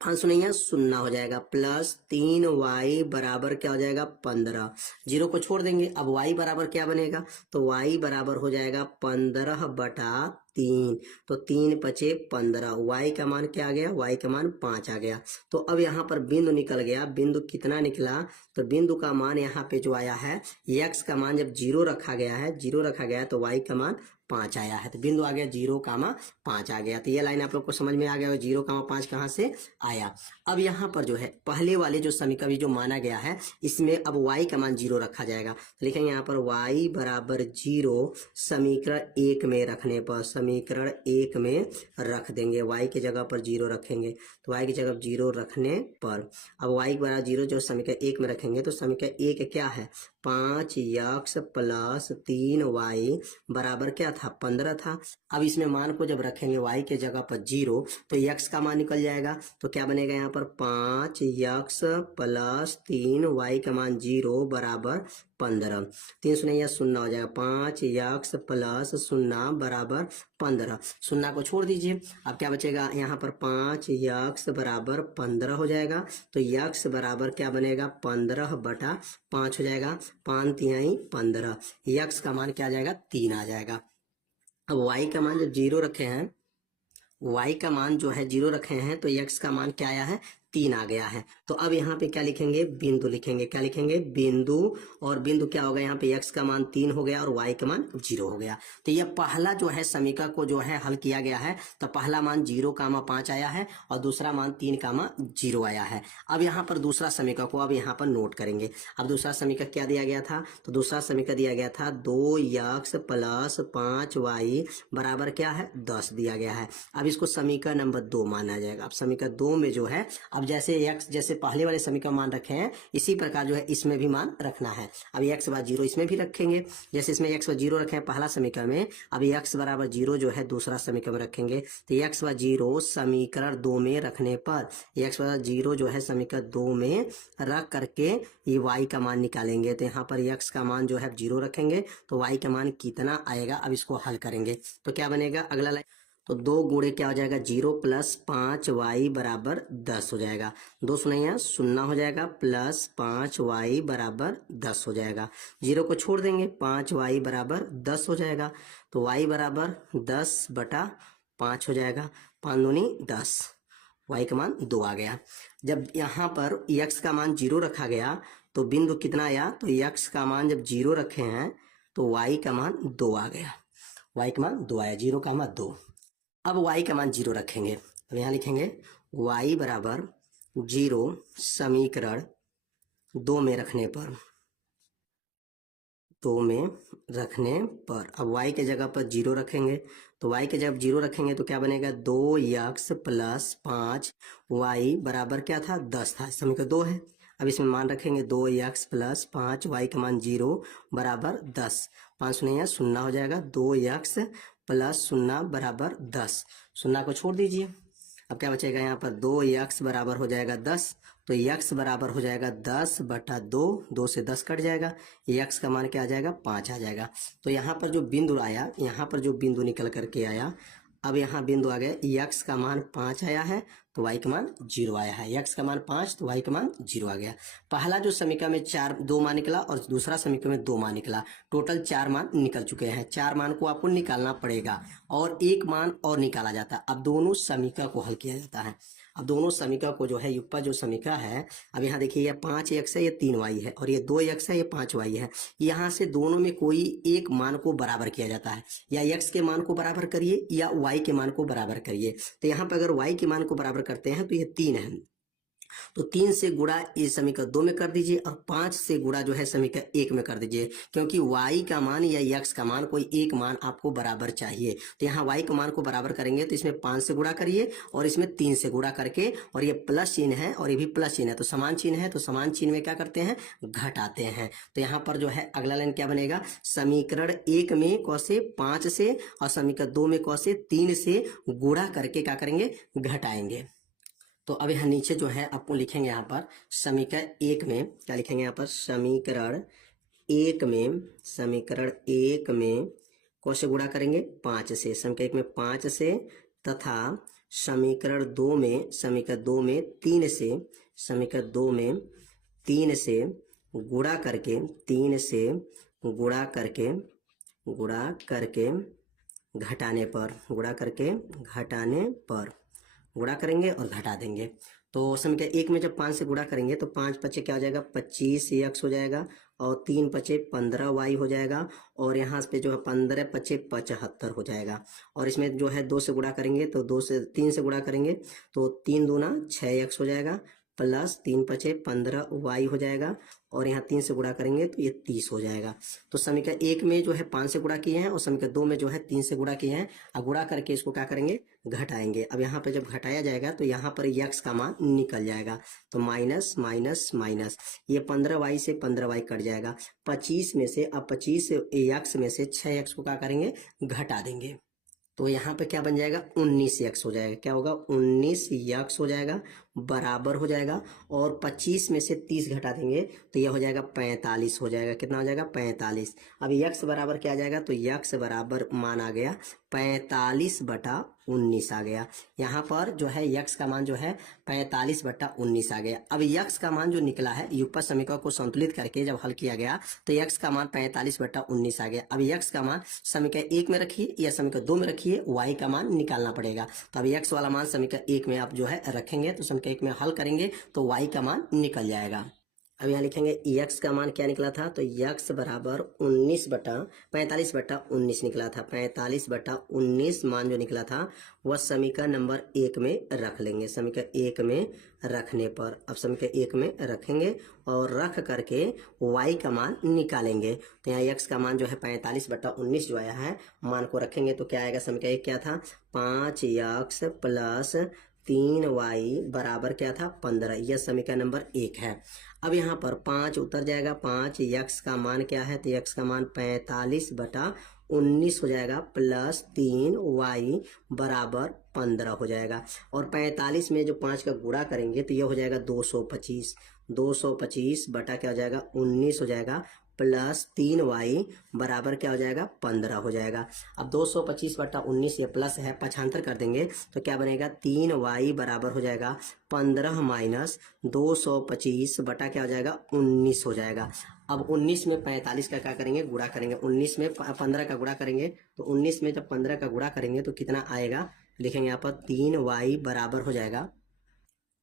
5 सुनिए 0 हो जाएगा, प्लस 3y बराबर क्या हो जाएगा 15। 0 को छोड़ देंगे, अब y बराबर क्या बनेगा, तो y बराबर हो जाएगा 15/3, तो 3 × 5 = 15। y का मान क्या आ गया, y का मान 5 आ गया। तो अब यहाँ पर बिंदु निकल गया। बिंदु कितना निकला, तो बिंदु का मान यहाँ पे जो आया है, x का मान जब 0 रखा गया है, 0 रखा गया है तो y का मान 5 आया है। तो बिंदु आ गया 0,5 आ गया। तो ये लाइन आप लोग को समझ में आ गया, 0,5 कहाँ से आया। अब यहाँ पर जो है पहले वाले जो समीकरण जो माना गया है, इसमें अब y का मान 0 रखा जाएगा। तो लिखेंगे यहाँ पर y बराबर 0 समीकरण 1 में रखने पर, समीकरण 1 में रख देंगे, y की जगह पर 0 रखेंगे। तो y की जगह 0 रखने पर अब y बराबर 0 जो समीकरण 1 में रखेंगे, तो समीकरण 1 क्या है, 5x + 3y बराबर क्या था 15 था। अब इसमें मान को जब रखेंगे y के जगह पर 0, तो x का मान निकल जाएगा। तो क्या बनेगा यहाँ पर 5x + 3y का मान 0 बराबर 15। 3 शून्य 0 हो जाएगा, 5x + 0 बराबर 15। 0 को छोड़ दीजिए, अब क्या बचेगा यहाँ पर 5x बराबर 15 हो जाएगा। तो x बराबर क्या बनेगा 15/5 हो जाएगा, 5 × 3 = 15। x का मान क्या आ जाएगा 3 आ जाएगा। अब y का मान जब 0 रखे हैं, y का मान जो है 0 रखे हैं, तो x का मान क्या आया है 3 आ गया है। तो अब यहाँ पे क्या लिखेंगे, बिंदु लिखेंगे। क्या लिखेंगे, बिंदु। और बिंदु क्या होगा, यहाँ पे x का मान 3 हो गया और y का मान 0 हो गया। तो यह पहला जो है समीकरण को जो है हल किया गया है। तो पहला मान 0,5 आया है और दूसरा मान 3,0 आया है। अब यहाँ पर दूसरा समीकरण को अब यहाँ पर नोट करेंगे। अब दूसरा समीकरण क्या दिया गया था, तो दूसरा समीकरण दिया गया था 2x + 5y बराबर क्या है 10 दिया गया है। अब इसको समीकरण नंबर 2 माना जाएगा। अब समीकरण 2 में जो है, अब जैसे x जैसे पहले वाले समीकरण मान रखे हैं, इसी प्रकार जो है इसमें भी मान रखना है। अब x बराबर 0 इसमें भी रखेंगे, जैसे इसमें x बराबर 0 रखे हैं पहला समीकरण में, अब x बराबर 0 जो है दूसरा समीकरण में रखेंगे। तो x बराबर 0 समीकरण 2 में रखने पर, x बराबर 0 जो है समीकरण 2 में रख करके ये y का मान निकालेंगे। तो यहाँ पर x का मान जो है 0 रखेंगे, तो y का मान कितना आएगा, अब इसको हल करेंगे तो क्या बनेगा, अगला लाइन, तो 2 गुणे क्या हो जाएगा 0 + 5y बराबर 10 हो जाएगा। 2 शून्य 0 हो जाएगा, प्लस 5y बराबर 10 हो जाएगा। 0 को छोड़ देंगे, 5y बराबर 10 हो जाएगा। तो y बराबर 10/5 हो जाएगा। 5 दूनी 10, y का मान 2 आ गया। जब यहाँ पर x का मान 0 रखा गया तो बिंदु कितना आया, तो x का मान जब 0 रखे हैं तो y का मान 2 आ गया। y का मान 2 आया, 0 का मान 2। अब y का मान 0 रखेंगे, तो यहाँ लिखेंगे y बराबर 0 समीकरण 2 में रखने पर, 2 में रखने पर अब y के जगह पर 0 रखेंगे। तो y के जगह 0 रखेंगे तो क्या बनेगा 2x + 5y बराबर क्या था 10 था, समीकरण 2 है। अब इसमें मान रखेंगे 2x + 5y का मान 0 बराबर 10। 5 शून्य 0 हो जाएगा, 2x + 0 बराबर 10। 0 को छोड़ दीजिए, अब क्या बचेगा यहाँ पर 2x बराबर हो जाएगा 10। तो x बराबर हो जाएगा 10/2, 2 से 10 कट जाएगा, x का मान क्या आ जाएगा 5 आ जाएगा। तो यहाँ पर जो बिंदु आया, यहाँ पर जो बिंदु निकल करके आया, अब यहाँ बिंदु आ गया x का मान 5 आया है, तो y का मान 0 आया है। x का मान 5 तो y का मान 0 आ गया। पहला जो समीकरण में 2 मान निकला और दूसरा समीकरण में 2 मान निकला, टोटल 4 मान निकल चुके हैं। 4 मान को आपको निकालना पड़ेगा और 1 मान और निकाला जाता है। अब दोनों समीकरण को हल किया जाता है। अब दोनों समीकरण को जो है युगपा जो समीकरण है, अब यहाँ देखिए ये 5x है, ये 3y है और ये 2x है, ये 5y है। यहाँ से दोनों में कोई एक मान को बराबर किया जाता है, या x के मान को बराबर करिए या y के मान को बराबर करिए। तो यहाँ पर अगर y के मान को बराबर करते हैं तो ये 3 है, तो 3 से गुणा इस समीकरण 2 में कर दीजिए और 5 से गुणा जो है समीकरण 1 में कर दीजिए, क्योंकि y का मान या x का मान कोई एक मान आपको बराबर चाहिए। तो यहाँ y के मान को बराबर करेंगे तो इसमें 5 से गुणा करिए और इसमें 3 से गुणा करके, और ये प्लस चिन्ह है और ये भी प्लस चिन्ह है, तो समान चिन्ह है, तो समान चिन्ह में क्या करते हैं, घटाते हैं। तो यहाँ पर जो है अगला लाइन क्या बनेगा, समीकरण 1 में क से 5 से और समीकरण 2 में क से 3 से गुणा करके क्या करेंगे, घटाएंगे। तो अब यहाँ नीचे जो है आपको लिखेंगे यहाँ पर समीकरण 1 में क्या लिखेंगे, यहाँ पर समीकरण 1 में कौन से गुणा करेंगे, 5 से, समीकरण 1 में 5 से, तथा समीकरण 2 में 3 से, समीकरण 2 में 3 से गुणा करके, 3 से गुणा करके घटाने पर, गुणा करेंगे और घटा देंगे। तो समीकरण 1 में जब 5 से गुणा करेंगे तो 5 पचे क्या हो जाएगा, 25x हो जाएगा और 3 पचे 15y हो जाएगा, और यहाँ पे जो है 15 पचे 75 हो जाएगा। और इसमें जो है 2 से गुणा करेंगे तो 3 से गुणा करेंगे तो 3 दूना 6x हो जाएगा, प्लस 3 पचे 15y हो जाएगा, और यहाँ 3 से गुणा करेंगे तो ये 30 हो जाएगा। तो समीकरण 1 में जो है 5 से गुणा किए हैं और समीकरण 2 में जो है 3 से गुणा किए हैं। अब गुणा करके इसको क्या करेंगे, घटाएंगे। अब यहाँ पे जब घटाया जाएगा तो यहाँ पर x का मान निकल जाएगा, तो माइनस माइनस माइनस, ये 15y से 15y कट जाएगा, 25 में से, अब 25 x में से 6x को क्या करेंगे, घटा देंगे। तो यहाँ पे क्या बन जाएगा, 19x हो जाएगा। क्या होगा, 19x हो जाएगा, बराबर हो जाएगा, और 25 में से 30 घटा देंगे तो यह हो जाएगा 45 हो जाएगा। कितना हो जाएगा, 45। अब x बराबर क्या आ जाएगा, तो x बराबर मान आ गया 45/19 आ गया। यहाँ पर जो है x का मान जो है 45/19 आ गया। अब x का मान जो निकला है युगपत समीकरण को संतुलित करके जब हल किया गया तो x का मान 45/19 आ गया। अब x का मान समीकरण 1 में रखिए या समीकरण 2 में रखिए, y का मान निकालना पड़ेगा। तो अब x वाला मान समीकरण 1 में आप जो है रखेंगे तो समीकरण 1 में हल करेंगे तो y का मान निकल जाएगा। अब यहाँ लिखेंगे x का मान क्या निकला था, तो x बराबर 45/19 निकला था। 45/19 मान जो निकला था वह समीकरण नंबर 1 में रख लेंगे। समीकरण 1 में रखने पर, अब समीकरण 1 में रखेंगे और रख करके y का मान निकालेंगे। तो यहाँ x का मान जो है 45/19 जो आया है, मान को रखेंगे तो क्या आएगा, समीकरण 1 क्या था, 5x प्लस 3y बराबर क्या था, 15। यह समीकरण नंबर 1 है। अब यहाँ पर 5 उतर जाएगा, 5x का मान क्या है, तो x का मान 45/19 हो जाएगा, प्लस 3y बराबर 15 हो जाएगा। और 45 में जो 5 का गुणा करेंगे तो यह हो जाएगा 225। 225 बटा क्या हो जाएगा, 19 हो जाएगा, प्लस 3y बराबर क्या हो जाएगा, 15 हो जाएगा। अब 225/19 ये प्लस है, पक्षांतर कर देंगे तो क्या बनेगा, 3y बराबर हो जाएगा 15 माइनस 225 बटा क्या हो जाएगा, 19 हो जाएगा। अब 19 में 45 का क्या करेंगे, गुणा करेंगे। 19 में 15 का गुणा करेंगे तो 19 में जब 15 का गुणा करेंगे तो कितना आएगा, लिखेंगे यहाँ पर 3y बराबर हो जाएगा।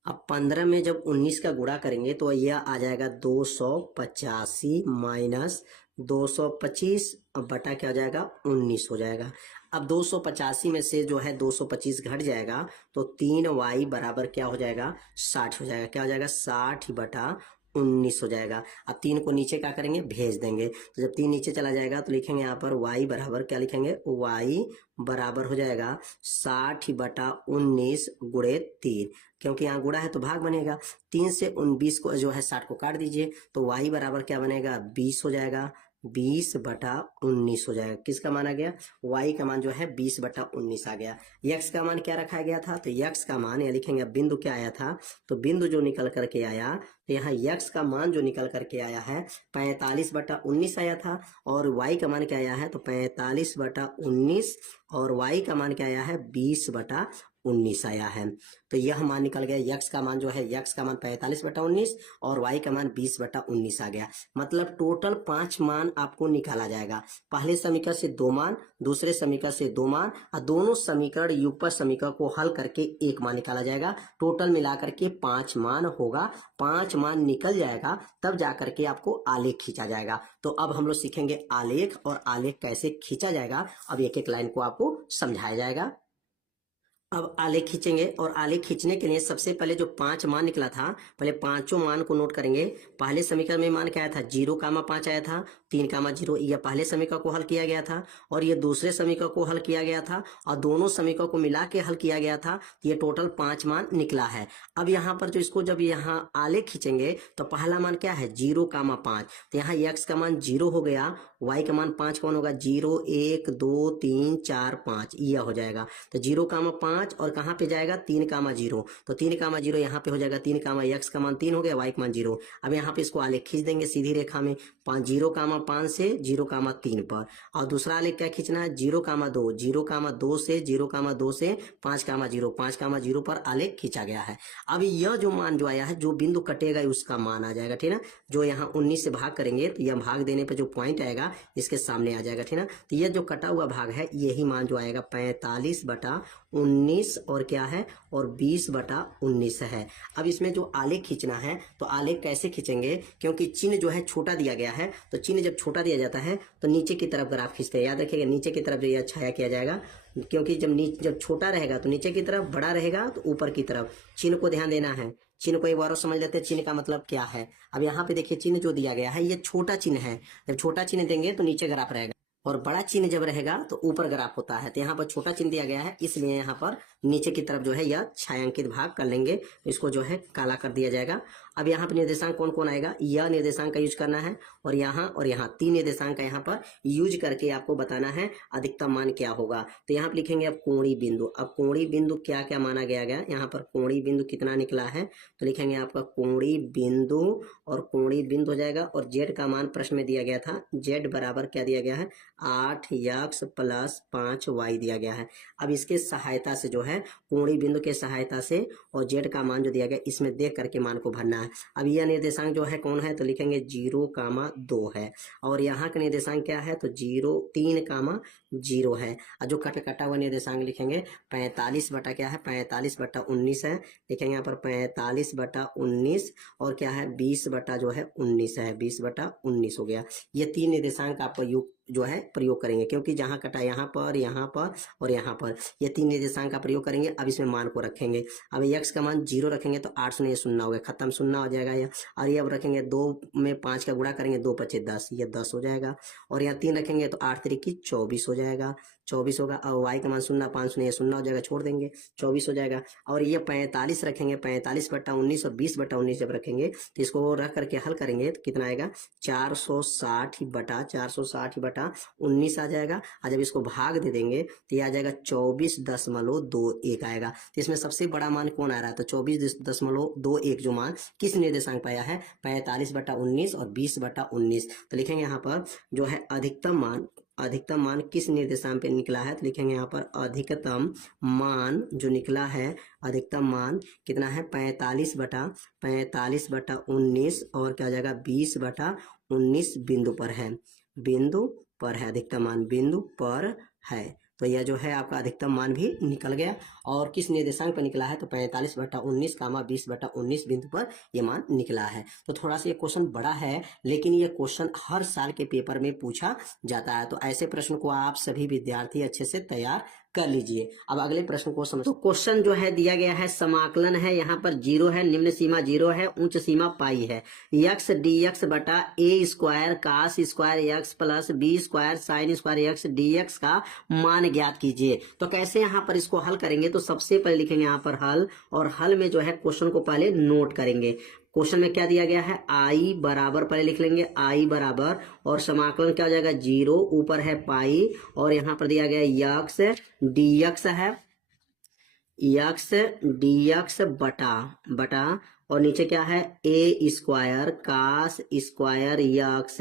अब 15 में जब 19 का गुणा करेंगे तो यह आ जाएगा 285 माइनस 225 बटा क्या हो जाएगा, 19 हो जाएगा। अब 285 में से जो है 225 घट जाएगा तो 3y बराबर क्या हो जाएगा, 60 हो जाएगा। क्या हो जाएगा, 60/19 हो जाएगा। अब 3 को नीचे क्या करेंगे, भेज देंगे। तो जब 3 नीचे चला जाएगा तो लिखेंगे यहाँ पर y बराबर क्या लिखेंगे, y बराबर हो जाएगा 60/19 गुणे 3, क्योंकि यहाँ गुणा है तो भाग बनेगा। 3 से 19 को जो है 60 को काट दीजिए तो y बराबर क्या बनेगा, 20 हो जाएगा। 20/19 हो जाएगा। किसका मान आ गया, y का मान जो है 20/19 आ गया। x का मान क्या रखा गया था, तो x का मान या लिखेंगे बिंदु क्या आया था, तो बिंदु जो निकल करके आया, तो यहाँ x का मान जो निकल करके आया है 45/19 आया था, और y का मान क्या आया है, तो 45/19, और y का मान क्या आया है, 20/19 19 आया है। तो यह मान निकल गया, यक्स का मान जो है, यक्स का मान 45/19 और वाई का मान 20/19 आ गया। मतलब टोटल 5 मान आपको निकाला जाएगा। पहले समीकरण से 2 मान, दूसरे समीकरण से 2 मान और दोनों समीकरण युगपत समीकरण को हल करके 1 मान निकाला जाएगा। टोटल मिलाकर के 5 मान होगा। 5 मान निकल जाएगा तब जाकर के आपको आलेख खींचा जाएगा। तो अब हम लोग सीखेंगे आलेख, और आलेख कैसे खींचा जाएगा। अब एक एक लाइन को आपको समझाया जाएगा। अब आलेख खींचेंगे, और आलेख खींचने के लिए सबसे पहले जो 5 मान निकला था, पहले पांचों मान को नोट करेंगे। पहले समीकरण में मान क्या आया था, 0,5 आया था, 3,0, यह पहले समीकरण को हल किया गया था, और ये दूसरे समीकरण को हल किया गया था, और दोनों समीकरण को मिला के हल किया गया था। ये टोटल 5 मान निकला है। अब यहाँ पर जो इसको जब यहाँ आलेख खींचेंगे तो पहला मान क्या है, 0,5। तो यहाँ x का मान 0 हो गया, y का मान 5 कौन होगा, 0, 1, 2, 3, 4, 5 यह हो जाएगा। तो 0,5 और कहाँ पे जाएगा, 3,0। तो 3,0 यहाँ पे हो जाएगा 3, x का मान 3 हो गया, y का मान 0। अब यहाँ पे इसको आलेख खींच देंगे सीधी रेखा में, 0,5 से 0,3 पर। और दूसरा आलेख क्या खींचना है, 0,2, 0,2 से 0,2 से 5,0, 5,0 पर आलेख खींचा गया है। अब यह जो मान जो आया है, जो बिंदु कटेगा उसका मान आ जाएगा, ठीक ना। जो यहाँ 19 से भाग करेंगे तो यह भाग देने पर जो पॉइंट आएगा इसके सामने आ जाएगा, ठीक ना। तो यह जो कटा हुआ भाग है यही मान जो आएगा 45/19 और क्या है, और 20/19 है। अब इसमें जो आलेख खींचना है तो आलेख कैसे खींचेंगे, क्योंकि चिन्ह जो है छोटा दिया गया है, तो चिन्ह जब छोटा दिया जाता है तो नीचे की तरफ ग्राफ खींचते हैं। याद रखिएगा, नीचे की तरफ जो यह छाया किया जाएगा, क्योंकि जब छोटा रहेगा तो नीचे की तरफ, बड़ा रहेगा तो ऊपर की तरफ। चिन्ह को ध्यान देना है। चिन्ह को एक बार और समझ लेते हैं, चिन्ह का मतलब क्या है। अब यहाँ पे देखिए चिन्ह जो दिया गया है ये छोटा चिन्ह है। जब छोटा चिन्ह देंगे तो नीचे ग्राफ रहेगा, और बड़ा चिन्ह जब रहेगा तो ऊपर ग्राफ होता है। तो यहाँ पर छोटा चिन्ह दिया गया है, इसलिए यहाँ पर नीचे की तरफ जो है यह छायांकित भाग कर लेंगे, इसको जो है काला कर दिया जाएगा। अब यहाँ पर निर्देशांक कौन कौन आएगा, यह निर्देशांक का यूज करना है, और यहाँ 3 निर्देशांक का यहाँ पर यूज करके आपको बताना है अधिकतम मान क्या होगा। तो यहाँ पर लिखेंगे अब कोणीय बिंदु। अब कोणीय बिंदु क्या क्या माना गया यहाँ पर कोणीय बिंदु कितना निकला है, तो लिखेंगे आपका कोणीय बिंदु, और कोणीय बिंदु हो जाएगा, और जेड का मान प्रश्न में दिया गया था, जेड बराबर क्या दिया गया है, 8x + 5y दिया गया है। अब इसके सहायता से जो है कोणीय बिंदु के सहायता से और जेड का मान जो दिया गया इसमें देख करके मान को भरना है। अब यह निर्देशांक जो है कौन है, तो लिखेंगे 0,2 है, और यहाँ का निर्देशांक क्या है, तो 3,0 है। और जो कटा हुआ निर्देशांक लिखेंगे 45 बटा क्या है, 45/19 है। लिखेंगे यहाँ पर 45/19 और क्या है 20 बटा जो है 19 है, 20/19 हो गया। ये 3 निर्देशांक आप जो है प्रयोग करेंगे, क्योंकि जहां कटा यहाँ पर और यहाँ पर ये 3 निर्देशांक का प्रयोग करेंगे। अब इसमें मान को रखेंगे। अब x का मान 0 रखेंगे तो 8 शून्य 0 हो गया, खत्म, 0 हो जाएगा यह। और ये अब रखेंगे 2 में 5 का गुणा करेंगे, 2 × 5 = 10, ये 10 हो जाएगा। और यहाँ 3 रखेंगे तो 8 × 3 = 24 हो जाएगा, 24 होगा। और y का मान 0, 5 शून्य 0 हो जाएगा, छोड़ देंगे, 24 हो जाएगा। और ये 45 रखेंगे, 45/19 और 20/19 जब रखेंगे तो इसको रख करके हल करेंगे तो कितना आएगा, 460/19 आ जाएगा। और जब इसको भाग दे देंगे तो ये आ जाएगा 24.21 आएगा। तो इसमें सबसे बड़ा मान कौन आ रहा है, तो 24.21 जो मान किस निर्देशांक पाया है, 45/19 और 20/19। तो लिखेंगे यहाँ पर जो है अधिकतम मान किस निर्देशांक पे निकला है, तो लिखेंगे यहाँ पर अधिकतम मान जो निकला है, अधिकतम मान कितना है, 45/19 और क्या हो जाएगा 20/19 बिंदु पर है, अधिकतम मान बिंदु पर है। तो यह जो है आपका अधिकतम मान भी निकल गया। और किस निर्देशांक पर निकला है, तो 45/19, 20/19 बिंदु पर यह मान निकला है। तो थोड़ा सा ये क्वेश्चन बड़ा है, लेकिन ये क्वेश्चन हर साल के पेपर में पूछा जाता है। तो ऐसे प्रश्न को आप सभी विद्यार्थी अच्छे से तैयार कर लीजिए। अब अगले प्रश्न को समझो। तो क्वेश्चन जो है दिया गया है, समाकलन है, यहाँ पर 0 है, निम्न सीमा 0 है, उच्च सीमा पाई है। x dx बटा a² cos² x + b² sin² x dx का मान ज्ञात कीजिए। तो कैसे यहाँ पर इसको हल करेंगे, तो सबसे पहले लिखेंगे यहाँ पर हल, और हल में जो है क्वेश्चन को पहले नोट करेंगे। क्वेश्चन में क्या दिया गया है, i बराबर, पहले लिख लेंगे i बराबर, और समाकलन क्या हो जाएगा 0, ऊपर है पाई, और यहाँ पर दिया गया x dx है, x dx बटा और नीचे क्या है A square cos square x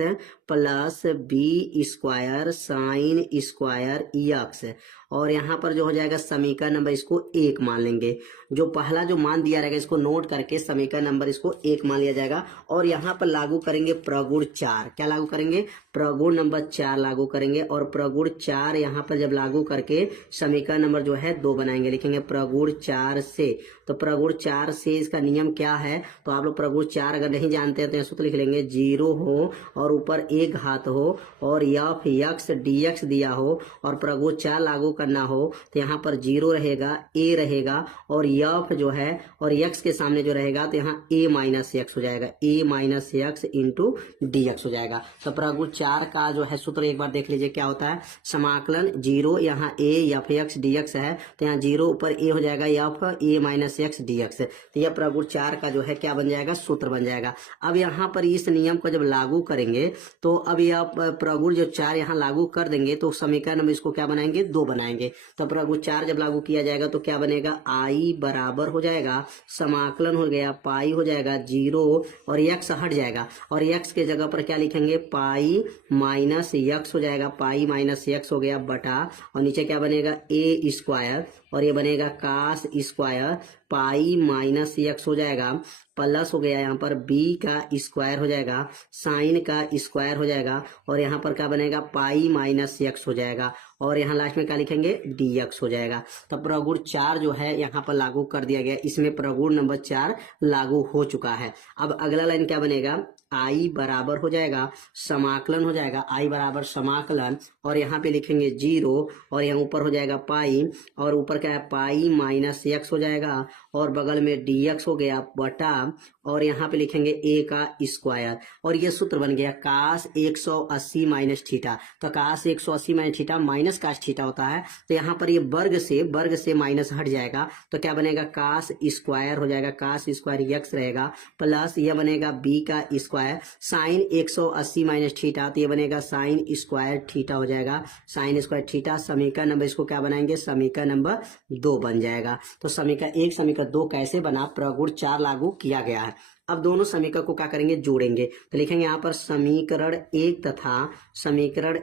plus B square sine square x. और यहाँ पर जो हो जाएगा समीकरण नंबर इसको 1 मान लेंगे। जो पहला जो मान दिया रहेगा इसको नोट करके समीकरण नंबर इसको 1 मान लिया जाएगा। और यहाँ पर लागू करेंगे प्रगुण 4। क्या लागू करेंगे? प्रगुण नंबर 4 लागू करेंगे। और प्रगुण 4 यहाँ पर जब लागू करके समीकरण नंबर जो है 2 बनाएंगे। लिखेंगे प्रगुण 4 से। तो प्रगुण 4 से इसका नियम क्या है? तो आप लोग प्रगुण 4 अगर नहीं जानते हैं तो सूत्र लिख लेंगे 0 हो और ऊपर एक घात हो और एफ एक्स डी एक्स दिया हो और प्रगुण 4 लागू करना हो तो यहाँ पर 0 रहेगा, ए रहेगा और एफ जो है और एक्स के सामने जो रहेगा तो यहाँ ए माइनस एक्स हो जाएगा, A minus x into D x हो जाएगा। तो प्रगुण 4 का जो है सूत्र एक बार देख लीजिए क्या होता है। समाकलन 0 यहाँ A F x D x है तो यहाँ 0 ऊपर ए हो जाएगा F A minus x D x. तो यह प्रगुण 4 का जो है क्या बन जाएगा? सूत्र बन जाएगा। अब यहाँ पर इस नियम को जब लागू करेंगे तो अब यह प्रगुण जो 4 यहाँ लागू कर देंगे तो समीकरण में इसको क्या बनाएंगे? 2 बनाएंगे। तो प्रगुण 4 जब लागू किया जाएगा तो क्या बनेगा? आई बराबर हो जाएगा समाकलन हो गया पाई हो जाएगा 0 और एक्स हट जाएगा और एक्स के जगह पर क्या लिखेंगे? पाई माइनस एक्स हो जाएगा, पाई माइनस एक्स हो गया बटा और नीचे क्या बनेगा? ए स्क्वायर और ये बनेगा cos square pi minus x हो जाएगा प्लस हो गया यहाँ पर बी का स्क्वायर हो जाएगा साइन का स्क्वायर हो जाएगा और यहाँ पर क्या बनेगा? पाई माइनस एक्स हो जाएगा और यहाँ लास्ट में क्या लिखेंगे? डी एक्स हो जाएगा। तो प्रगुण 4 जो है यहाँ पर लागू कर दिया गया। इसमें प्रगुण नंबर 4 लागू हो चुका है। अब अगला लाइन क्या बनेगा? आई बराबर हो जाएगा समाकलन हो जाएगा, आई बराबर समाकलन और यहाँ पे लिखेंगे 0 और यहाँ ऊपर हो जाएगा पाई और ऊपर क्या है? पाई माइनस एक्स हो जाएगा और बगल में डी एक्स हो गया बटा और यहाँ पे लिखेंगे ए का स्क्वायर और ये सूत्र बन गया कास 180 माइनस थीटा। तो cos 180 minus theta minus cos theta होता है तो यहाँ पर ये वर्ग से माइनस हट जाएगा तो क्या बनेगा? कास स्क्वायर हो जाएगा, कास स्क्वायर एक्स रहेगा प्लस ये बनेगा बी का स्क्वायर साइन 180 माइनस थीटा तो ये बनेगा साइन स्क्वायर थीटा हो जाएगा, साइन स्क्वायर थीटा। समीकरण नंबर इसको क्या बनाएंगे? समीकरण नंबर 2 बन जाएगा। तो समीकरण 1 समीकरण 2 कैसे बना? प्रगुण 4 लागू किया गया है। अब दोनों समीकरण को क्या करेंगे? जोड़ेंगे। तो लिखेंगे यहाँ पर समीकरण 1 तथा समीकरण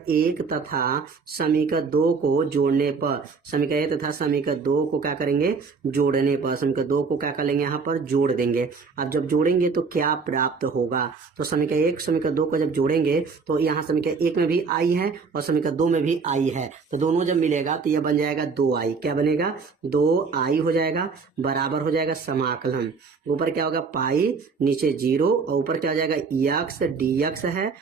2 को जोड़ने पर, समीकरण 1 तथा समीकरण 2 को क्या करेंगे? जोड़ने पर समीकरण 2 को क्या कर लेंगे? यहाँ पर जोड़ देंगे। अब जब जोड़ेंगे तो क्या प्राप्त होगा? तो समीकरण 1 समीकरण 2 को जब जोड़ेंगे तो यहाँ समीकरण 1 में भी आई है और समीकरण 2 में भी आई है तो दोनों जब मिलेगा तो यह बन जाएगा 2i। क्या बनेगा? 2i हो जाएगा बराबर हो जाएगा समाकलन, ऊपर क्या होगा? पाई नीचे 0 और ऊपर क्या हो जाएगा? एक्स डी एक्स है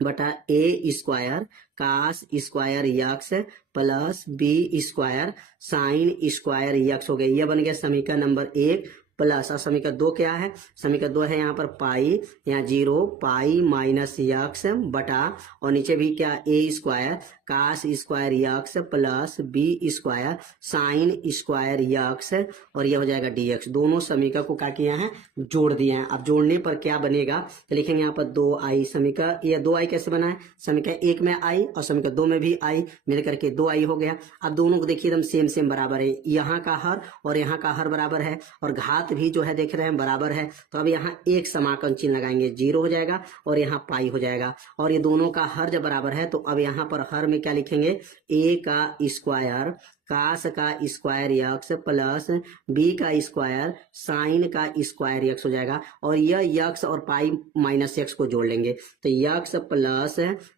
बटा A square cos square x plus B square sine square x हो गया। ये बन गया समीकरण नंबर 1 प्लस और समीकरण 2 क्या है? समीकरण 2 है यहाँ पर पाई, यहाँ 0 पाई माइनस एक्स बटा और नीचे भी क्या? A square cos square x plus B square sine square x और ये हो जाएगा डी एक्स। दोनों समीकरण को क्या किया है? जोड़ दिए हैं। अब जोड़ने पर क्या बनेगा? तो लिखेंगे यहाँ पर 2i समीकरण, ये 2i कैसे बना है? समीकरण 1 में आई और समीकरण 2 में भी आई मिल करके 2i हो गया। अब दोनों को देखिए एकदम सेम बराबर है, यहाँ का हर और यहाँ का हर बराबर है और घात भी जो है देख रहे हैं बराबर है। तो अब यहाँ एक समाकलन चिन्ह लगाएंगे, 0 हो जाएगा और यहाँ पाई हो जाएगा और ये दोनों का हर जब बराबर है तो अब यहाँ पर हर में क्या लिखेंगे? ए का स्क्वायर कास का स्क्वायर एक्स प्लस बी का स्क्वायर साइन का स्क्वायर एक्स हो जाएगा और यह एक्स और पाई माइनस एक्स को जोड़ लेंगे तो x plus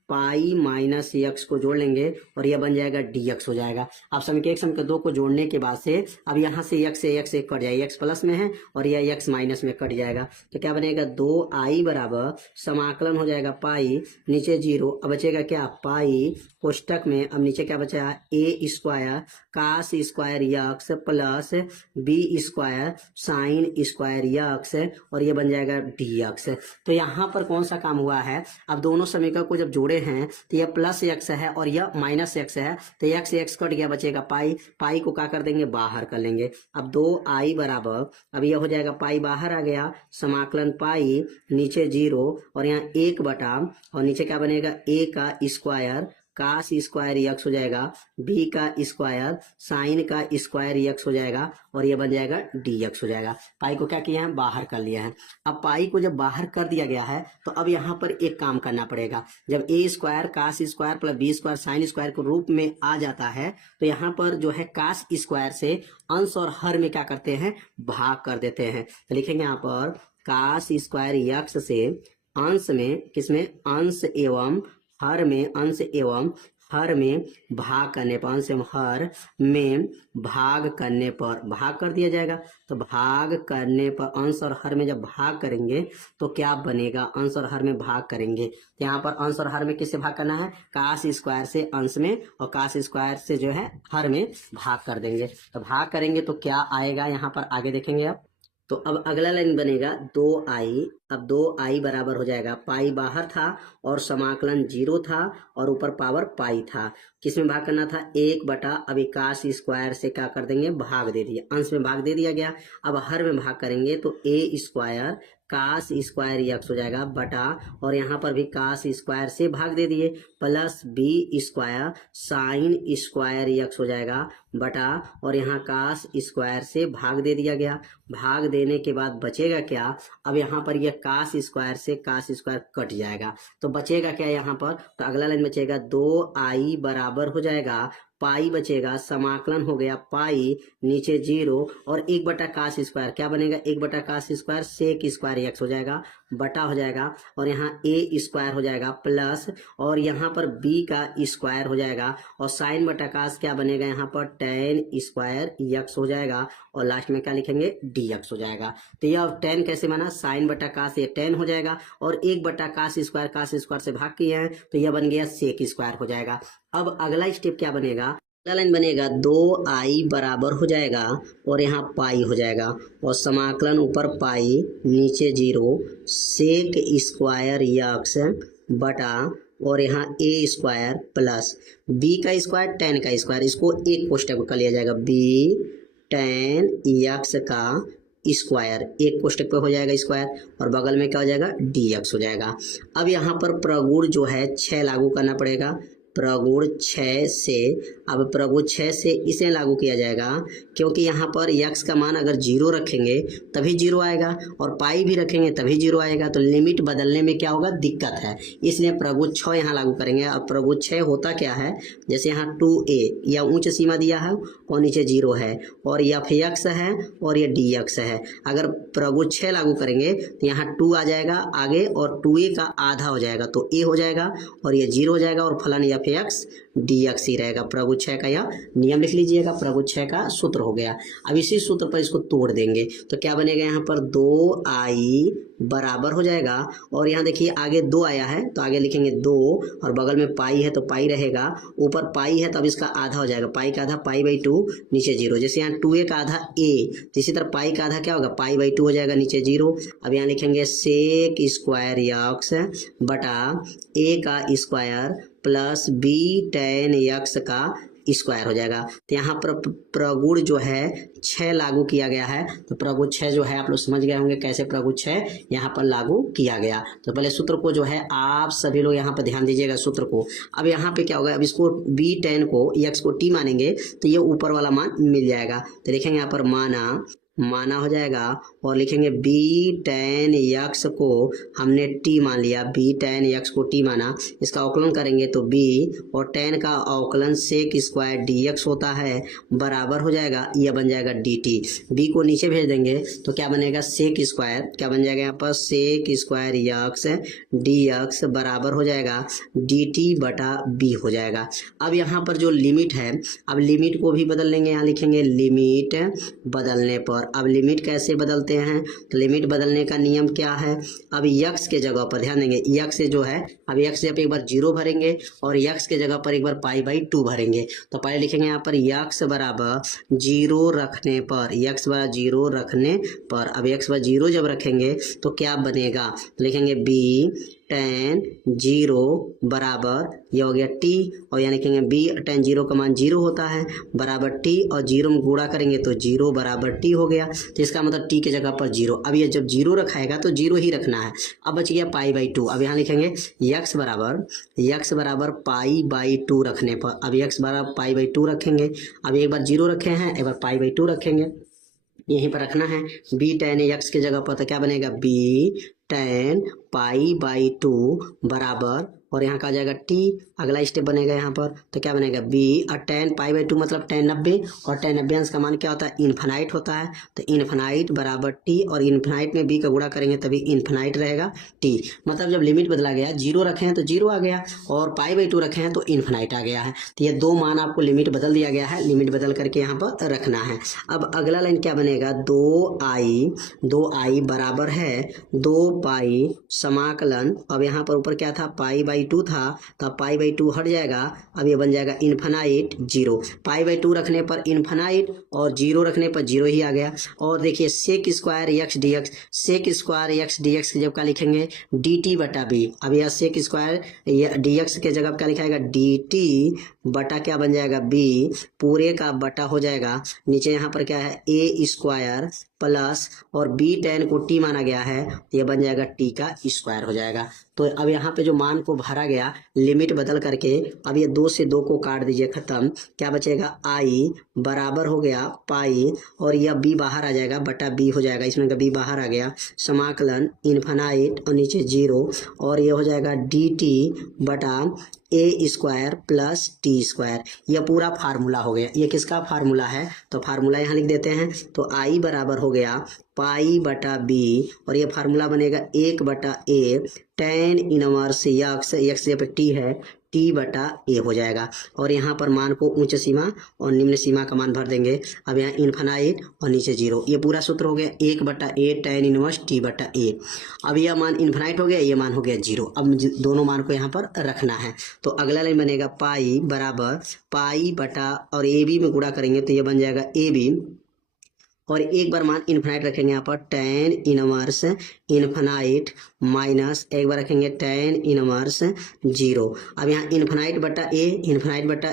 pi minus x को जोड़ लेंगे और यह बन जाएगा डी एक्स हो जाएगा। अब समीकरण 1 समीकरण 2 को जोड़ने के बाद से अब यहाँ से एक्स एक कट जाएगा, एक्स प्लस में है और यह एक्स माइनस में कट जाएगा तो क्या बनेगा? 2i बराबर समाकलन हो जाएगा पाई नीचे 0 अब बचेगा क्या? पाई कोष्टक में अब नीचे क्या बचा? A square cos square x plus B square sine square x और ये बन जाएगा डी एक्स। तो यहाँ पर कौन सा काम हुआ है? अब दोनों समीकरण को जब जोड़े हैं तो यह प्लस एक्स है और यह माइनस एक्स है तो एक्स कट गया, बचेगा पाई, पाई को क्या कर देंगे? बाहर कर लेंगे। अब 2i बराबर अब यह हो जाएगा पाई बाहर आ गया समाकलन पाई नीचे 0 और यहाँ 1 बटा और नीचे क्या बनेगा? ए का स्क्वायर कास स्क्वायर यक्स हो जाएगा, बी का स्क्वायर साइन का स्क्वायर यक्स हो जाएगा और ये बन जाएगा डी एक्स हो जाएगा। पाई को क्या किया है, बाहर कर लिया है। अब पाई को जब बाहर कर दिया गया है तो अब यहाँ पर एक काम करना पड़ेगा। जब A square cos square plus B square sine square के रूप में आ जाता है तो यहाँ पर जो है कास स्क्वायर से अंश और हर में क्या करते हैं, भाग कर देते हैं। तो लिखेंगे यहाँ पर कास स्क्वायर यक्स से अंश में, किसमें, अंश एवं हर में, अंश एवं हर में भाग करने पर, अंश एवं हर में भाग करने पर भाग कर दिया जाएगा। तो भाग करने पर अंश और हर में जब भाग करेंगे तो क्या बनेगा, अंश और हर में भाग करेंगे तो यहाँ पर अंश और हर में किससे भाग करना है, कास स्क्वायर से अंश में और कास स्क्वायर से जो है हर में भाग कर देंगे। तो भाग करेंगे तो क्या आएगा, यहाँ पर आगे देखेंगे आप। तो अब अगला लाइन बनेगा 2i। अब 2i बराबर हो जाएगा, पाई बाहर था और समाकलन 0 था और ऊपर पावर पाई था। किसमें भाग करना था, 1 अभी कास स्क्वायर से क्या कर देंगे, भाग दे दिया, अंश में भाग दे दिया गया। अब हर में भाग करेंगे तो ए स्क्वायर कास स्क्वायर यक्स हो जाएगा बटा, और यहाँ पर भी कास स्क्वायर से भाग दे दिए, plus B square sine square x हो जाएगा बटा, और यहाँ कास स्क्वायर से भाग दे दिया गया। भाग देने के बाद बचेगा क्या, अब यहाँ पर यह कास स्क्वायर से कास स्क्वायर कट जाएगा तो बचेगा क्या यहाँ पर, तो अगला लाइन बचेगा 2i बराबर हो जाएगा, पाई बचेगा, समाकलन हो गया पाई नीचे 0 और 1 कास स्क्वायर क्या बनेगा, 1 cos square sec square x हो जाएगा बटा हो जाएगा, और यहाँ ए स्क्वायर हो जाएगा प्लस, और यहाँ पर बी का स्क्वायर हो जाएगा, और साइन बटा कास क्या बनेगा, यहाँ पर टेन स्क्वायर यक्स हो जाएगा, और लास्ट में क्या लिखेंगे, डी एक्स हो जाएगा। तो यह टेन कैसे बना, साइन बटा कास ये 10 हो जाएगा, और 1 कास स्क्वायर से भाग किए हैं तो यह बन गया सेक स्क्वायर हो जाएगा। अब अगला स्टेप क्या बनेगा, अगला लाइन बनेगा 2i बराबर हो जाएगा और यहाँ पाई हो जाएगा, और समाकलन ऊपर पाई नीचे 0 सेक स्क्वायर यक्स बटा, और यहाँ ए स्क्वायर प्लस बी का स्क्वायर 10 का स्क्वायर, इसको एक कोष्टक में कर लिया जाएगा, बी 10 यक्स का स्क्वायर, एक कोष्टक पे हो जाएगा स्क्वायर, और बगल में क्या हो जाएगा, डी एक्स हो जाएगा। अब यहाँ पर प्रगुण जो है 6 लागू करना पड़ेगा, प्रगुण 6 से, अब प्रगुण 6 से इसे लागू किया जाएगा क्योंकि यहाँ पर यक्स का मान अगर 0 रखेंगे तभी 0 आएगा और पाई भी रखेंगे तभी 0 आएगा, तो लिमिट बदलने में क्या होगा, दिक्कत है, इसलिए प्रगुण 6 यहाँ लागू करेंगे। अब प्रगुण 6 होता क्या है, जैसे यहाँ 2a या उच्च सीमा दिया है और नीचे 0 है, और एफ एक्स है और ये डी एक्स है, अगर प्रगुण 6 लागू करेंगे तो यहाँ 2 आ जाएगा आगे और 2a का आधा हो जाएगा तो a हो जाएगा और ये 0 हो जाएगा और फलन एफ एक्स डी एक्स ही रहेगा। प्रगुण 6 का यह नियम लिख लीजिएगा, प्रगुण 6 का सूत्र हो गया। अब इसी सूत्र पर इसको तोड़ देंगे तो क्या बनेगा, यहाँ पर 2i बराबर हो जाएगा, और यहाँ देखिए आगे 2 आया है तो आगे लिखेंगे 2 और बगल में पाई है तो पाई रहेगा, ऊपर पाई है तो अब इसका आधा हो जाएगा, पाई का आधा पाई बाई 2 नीचे 0, जैसे यहाँ 2a का आधा a, इसी तरह पाई का आधा क्या होगा, पाई बाई 2 हो जाएगा नीचे 0। अब यहाँ लिखेंगे सेक स्क्वायर यक्स बटा a का स्क्वायर प्लस बी 10 यक्स का स्क्वायर हो जाएगा। तो यहाँ पर प्रगुण जो है 6 लागू किया गया है, तो प्रगुण 6 जो है आप लोग समझ गए होंगे कैसे प्रगुण 6 यहाँ पर लागू किया गया। तो पहले सूत्र को जो है आप सभी लोग यहाँ पर ध्यान दीजिएगा सूत्र को। अब यहाँ पे क्या होगा, अब इसको b10 को x को t मानेंगे तो ये ऊपर वाला मान मिल जाएगा, तो लिखेंगे यहाँ पर माना हो जाएगा और लिखेंगे b10 यक्स को हमने t मान लिया, b10 यक्स को t माना, इसका अवकलन करेंगे तो b और 10 का अवकलन सेक स्क्वायर dx होता है बराबर हो जाएगा, यह बन जाएगा dt। b को नीचे भेज देंगे तो क्या बनेगा, सेक स्क्वायर क्या बन जाएगा, यहाँ पर सेक स्क्वायर यक्स dx बराबर हो जाएगा dt बटा b हो जाएगा। अब यहाँ पर जो लिमिट है, अब लिमिट को भी बदल लेंगे, यहाँ लिखेंगे लिमिट बदलने पर। अब लिमिट कैसे बदलते हैं, तो लिमिट बदलने का नियम क्या है, अब यक्स के जगह पर ध्यान देंगे, यक्स से जो है अब यक्स से एक बार 0 भरेंगे और यक्स के जगह पर एक बार पाई बाई 2 भरेंगे, तो पहले लिखेंगे यहाँ पर यक्स बराबर 0 रखने पर, यक्स बराबर 0 रखने पर, अब यक्स बराबर 0 जब रखेंगे तो क्या बनेगा, तो लिखेंगे b tan 0 बराबर ये हो गया t, और यहाँ लिखेंगे b tan 0 का मान 0 होता है बराबर t, और 0 में गुणा करेंगे तो 0 बराबर t हो गया। तो इसका मतलब t के जगह पर 0। अब ये जब 0 रखाएगा तो 0 ही रखना है। अब बच गया π/2। अब यहाँ लिखेंगे x बराबर π/2 रखने पर, अब x बराबर π/2 रखेंगे। अब एक बार 0 रखे हैं, एक बार π/2 रखेंगे, यहीं पर रखना है। b tan x की जगह पर तो क्या बनेगा b tan π/2 बराबर, और यहाँ का आ जाएगा t। अगला स्टेप बनेगा यहाँ पर तो क्या बनेगा b, और tan π/2 मतलब tan 90, और tan 90 अंश का मान क्या होता है, इन्फिनाइट होता है। तो इन्फिनाइट बराबर t, और इन्फिनाइट में b का गुणा करेंगे तभी इन्फिनाइट रहेगा t। मतलब जब लिमिट बदला गया, 0 रखे हैं तो 0 आ गया, और π/2 रखे हैं तो इन्फिनाइट आ गया है। तो ये दो मान आपको लिमिट बदल दिया गया है, लिमिट बदल करके यहाँ पर रखना है। अब अगला लाइन क्या बनेगा, 2i बराबर है 2 समाकलन, अब यहाँ पर ऊपर क्या था π/2 था, तब π/2 हट जाएगा, अब ये बन जाएगा इन्फिनाइट 0। π/2 रखने पर इन्फिनाइट, और 0 रखने पर 0 ही आ गया। और देखिए सेक स्क्वायर x dx की जब क्या लिखेंगे dt/b। अब यह सेक स्क्वायर dx के जगह क्या लिखाएगा dt बटा क्या बन जाएगा b, पूरे का बटा हो जाएगा, नीचे यहाँ पर क्या है a स्क्वायर प्लस, और b tan को t माना गया है, ये बन जाएगा t का स्क्वायर हो जाएगा। तो अब यहाँ पे जो मान को भरा गया लिमिट बदल करके, अब ये 2 से 2 को काट दीजिए, खत्म। क्या बचेगा i बराबर हो गया पाई, और यह b बाहर आ जाएगा बटा b हो जाएगा, इसमें का b बाहर आ गया, समाकलन इन्फिनाइट और नीचे 0, और ये हो जाएगा dt बटा a square plus T square. यह पूरा फार्मूला हो गया। ये किसका फार्मूला है, तो फार्मूला यहाँ लिख देते हैं। तो i बराबर हो गया π/b, और ये फार्मूला बनेगा 1/a tan इनवर्स x पे t है, t/a हो जाएगा। और यहाँ पर मान को उच्च सीमा और निम्न सीमा का मान भर देंगे। अब यहाँ इन्फिनाइट और नीचे 0, ये पूरा सूत्र हो गया 1/a tan इनवर्स t/a। अब यह मान इन्फिनाइट हो गया, ये मान हो गया 0। अब दोनों मान को यहाँ पर रखना है। तो अगला लाइन बनेगा पाई बराबर पाई बटा, और ए बी में गुणा करेंगे तो ये बन जाएगा ए बी, और एक बार मान इन्फिनाइट रखेंगे यहाँ पर tan इनवर्स इन्फिनाइट माइनस, एक बार रखेंगे tan इनवर्स 0। अब यहाँ इन्फिनाइट बटा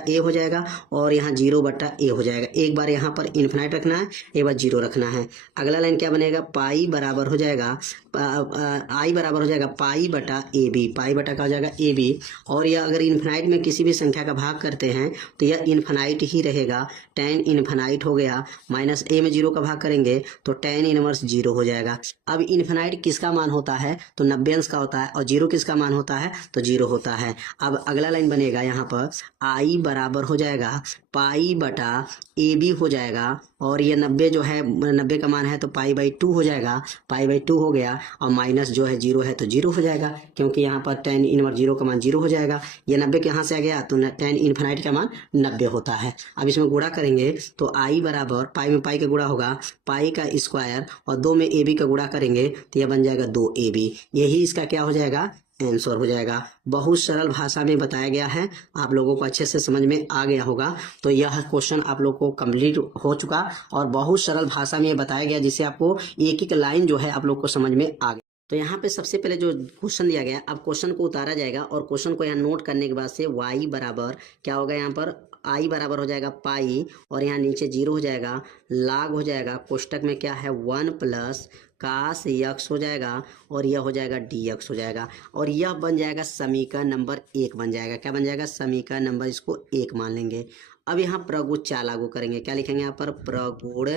ए हो जाएगा, और यहाँ 0/a हो जाएगा। एक बार यहाँ पर इन्फिनाइट रखना है, एक बार 0 रखना है। अगला लाइन क्या बनेगा पाई बराबर हो जाएगा आई बराबर हो जाएगा पाई बटा ए बी, पाई बटा का हो जाएगा ए बी, और यह अगर इन्फिनाइट में किसी भी संख्या का भाग करते हैं तो यह इन्फिनाइट ही रहेगा। tan इन्फिनाइट हो गया, माइनस ए में 0 का भाग करेंगे तो tan इनवर्स 0 हो जाएगा। अब इन्फिनाइट किसका मान होता है, तो 90 अंश का होता है, और 0 किसका मान होता है, तो 0 होता है। अब अगला लाइन बनेगा यहाँ पर आई बराबर हो जाएगा पाई बटा ए बी हो जाएगा, और ये 90 जो है 90 का मान है तो π/2 हो जाएगा, π/2 हो गया, और माइनस जो है 0 है तो 0 हो जाएगा, क्योंकि यहाँ पर tan इनवर्स 0 का मान 0 हो जाएगा। ये 90 के यहाँ से आ गया तो tan इन्फिनाइट का मान 90 होता है। अब इसमें गुणा करेंगे तो आई बराबर पाई में पाई का गुणा होगा पाई का स्क्वायर, और 2 में ए बी का गुणा करेंगे तो यह बन जाएगा 2ab। यही इसका क्या हो जाएगा, आंसर हो जाएगा। बहुत सरल भाषा में बताया गया है, आप लोगों को अच्छे से समझ में आ गया होगा। तो यह क्वेश्चन आप लोग को कंप्लीट हो चुका, और बहुत सरल भाषा में बताया गया, जिससे आपको एक एक लाइन जो है आप लोग को समझ में आ गया। तो यहाँ पे सबसे पहले जो क्वेश्चन दिया गया, अब क्वेश्चन को उतारा जाएगा, और क्वेश्चन को यहाँ नोट करने के बाद से y बराबर क्या होगा, यहाँ पर i बराबर हो जाएगा पाई, और यहाँ नीचे 0 हो जाएगा, लाग हो जाएगा, कोष्टक में क्या है 1 प्लस कास x हो जाएगा, और यह हो जाएगा dx हो जाएगा, और यह बन जाएगा समीकरण नंबर 1 बन जाएगा। क्या बन जाएगा, समीकरण नंबर इसको 1 मान लेंगे। अब यहाँ प्रगुण 4 लागू करेंगे। क्या लिखेंगे यहाँ पर, प्रगुण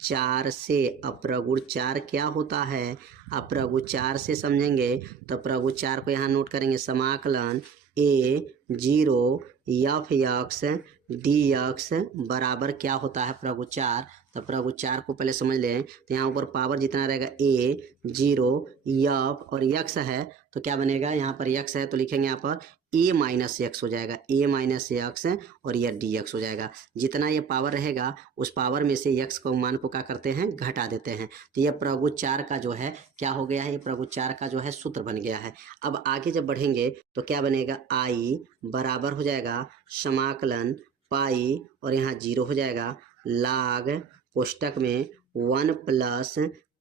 4 से। अब प्रगुण 4 क्या होता है, अब प्रगुण 4 से समझेंगे तो प्रगुण 4 को यहाँ नोट करेंगे, समाकलन a0 f(x) dx बराबर क्या होता है प्रगुण 4। तो प्रगुण 4 को पहले समझ लें, तो यहाँ ऊपर पावर जितना रहेगा a0 f और x है, तो क्या बनेगा, यहाँ पर x है तो लिखेंगे यहाँ पर a माइनस x हो जाएगा, a माइनस x, और यह dx हो जाएगा। जितना ये पावर रहेगा उस पावर में से x को मान को क्या करते हैं, घटा देते हैं। तो यह प्रगुण 4 का जो है क्या हो गया है, ये प्रगुण 4 का जो है सूत्र बन गया है। अब आगे जब बढ़ेंगे तो क्या बनेगा, i बराबर हो जाएगा समाकलन पाई, और यहाँ 0 हो जाएगा, लाग कोष्टक में 1 प्लस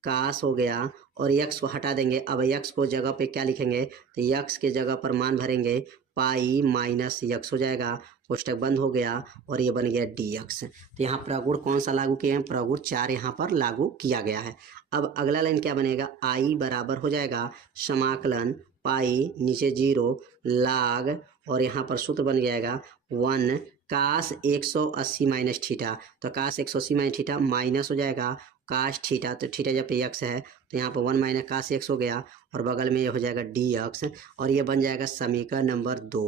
कास हो गया और यक्स को हटा देंगे। अब यक्स को जगह पे क्या लिखेंगे, तो यक्स के जगह पर मान भरेंगे, पाई माइनस यक्स हो जाएगा, कोष्टक बंद हो गया और ये बन गया डी एक्स। तो यहाँ प्रगुण कौन सा लागू किए हैं, प्रगुण 4 यहाँ पर लागू किया गया है। अब अगला लाइन क्या बनेगा, आई बराबर हो जाएगा समाकलन पाई नीचे 0 लाग और यहाँ पर सूत्र बन जाएगा 1 कास 180 माइनस थीटा। तो कास 180 माइनस थीटा माइनस हो जाएगा कास थीटा, तो थीटा जब पे एक्स है तो यहाँ पर 1 माइनस कास एक्स हो गया और बगल में ये हो जाएगा डी एक्स और ये बन जाएगा समीकरण नंबर 2।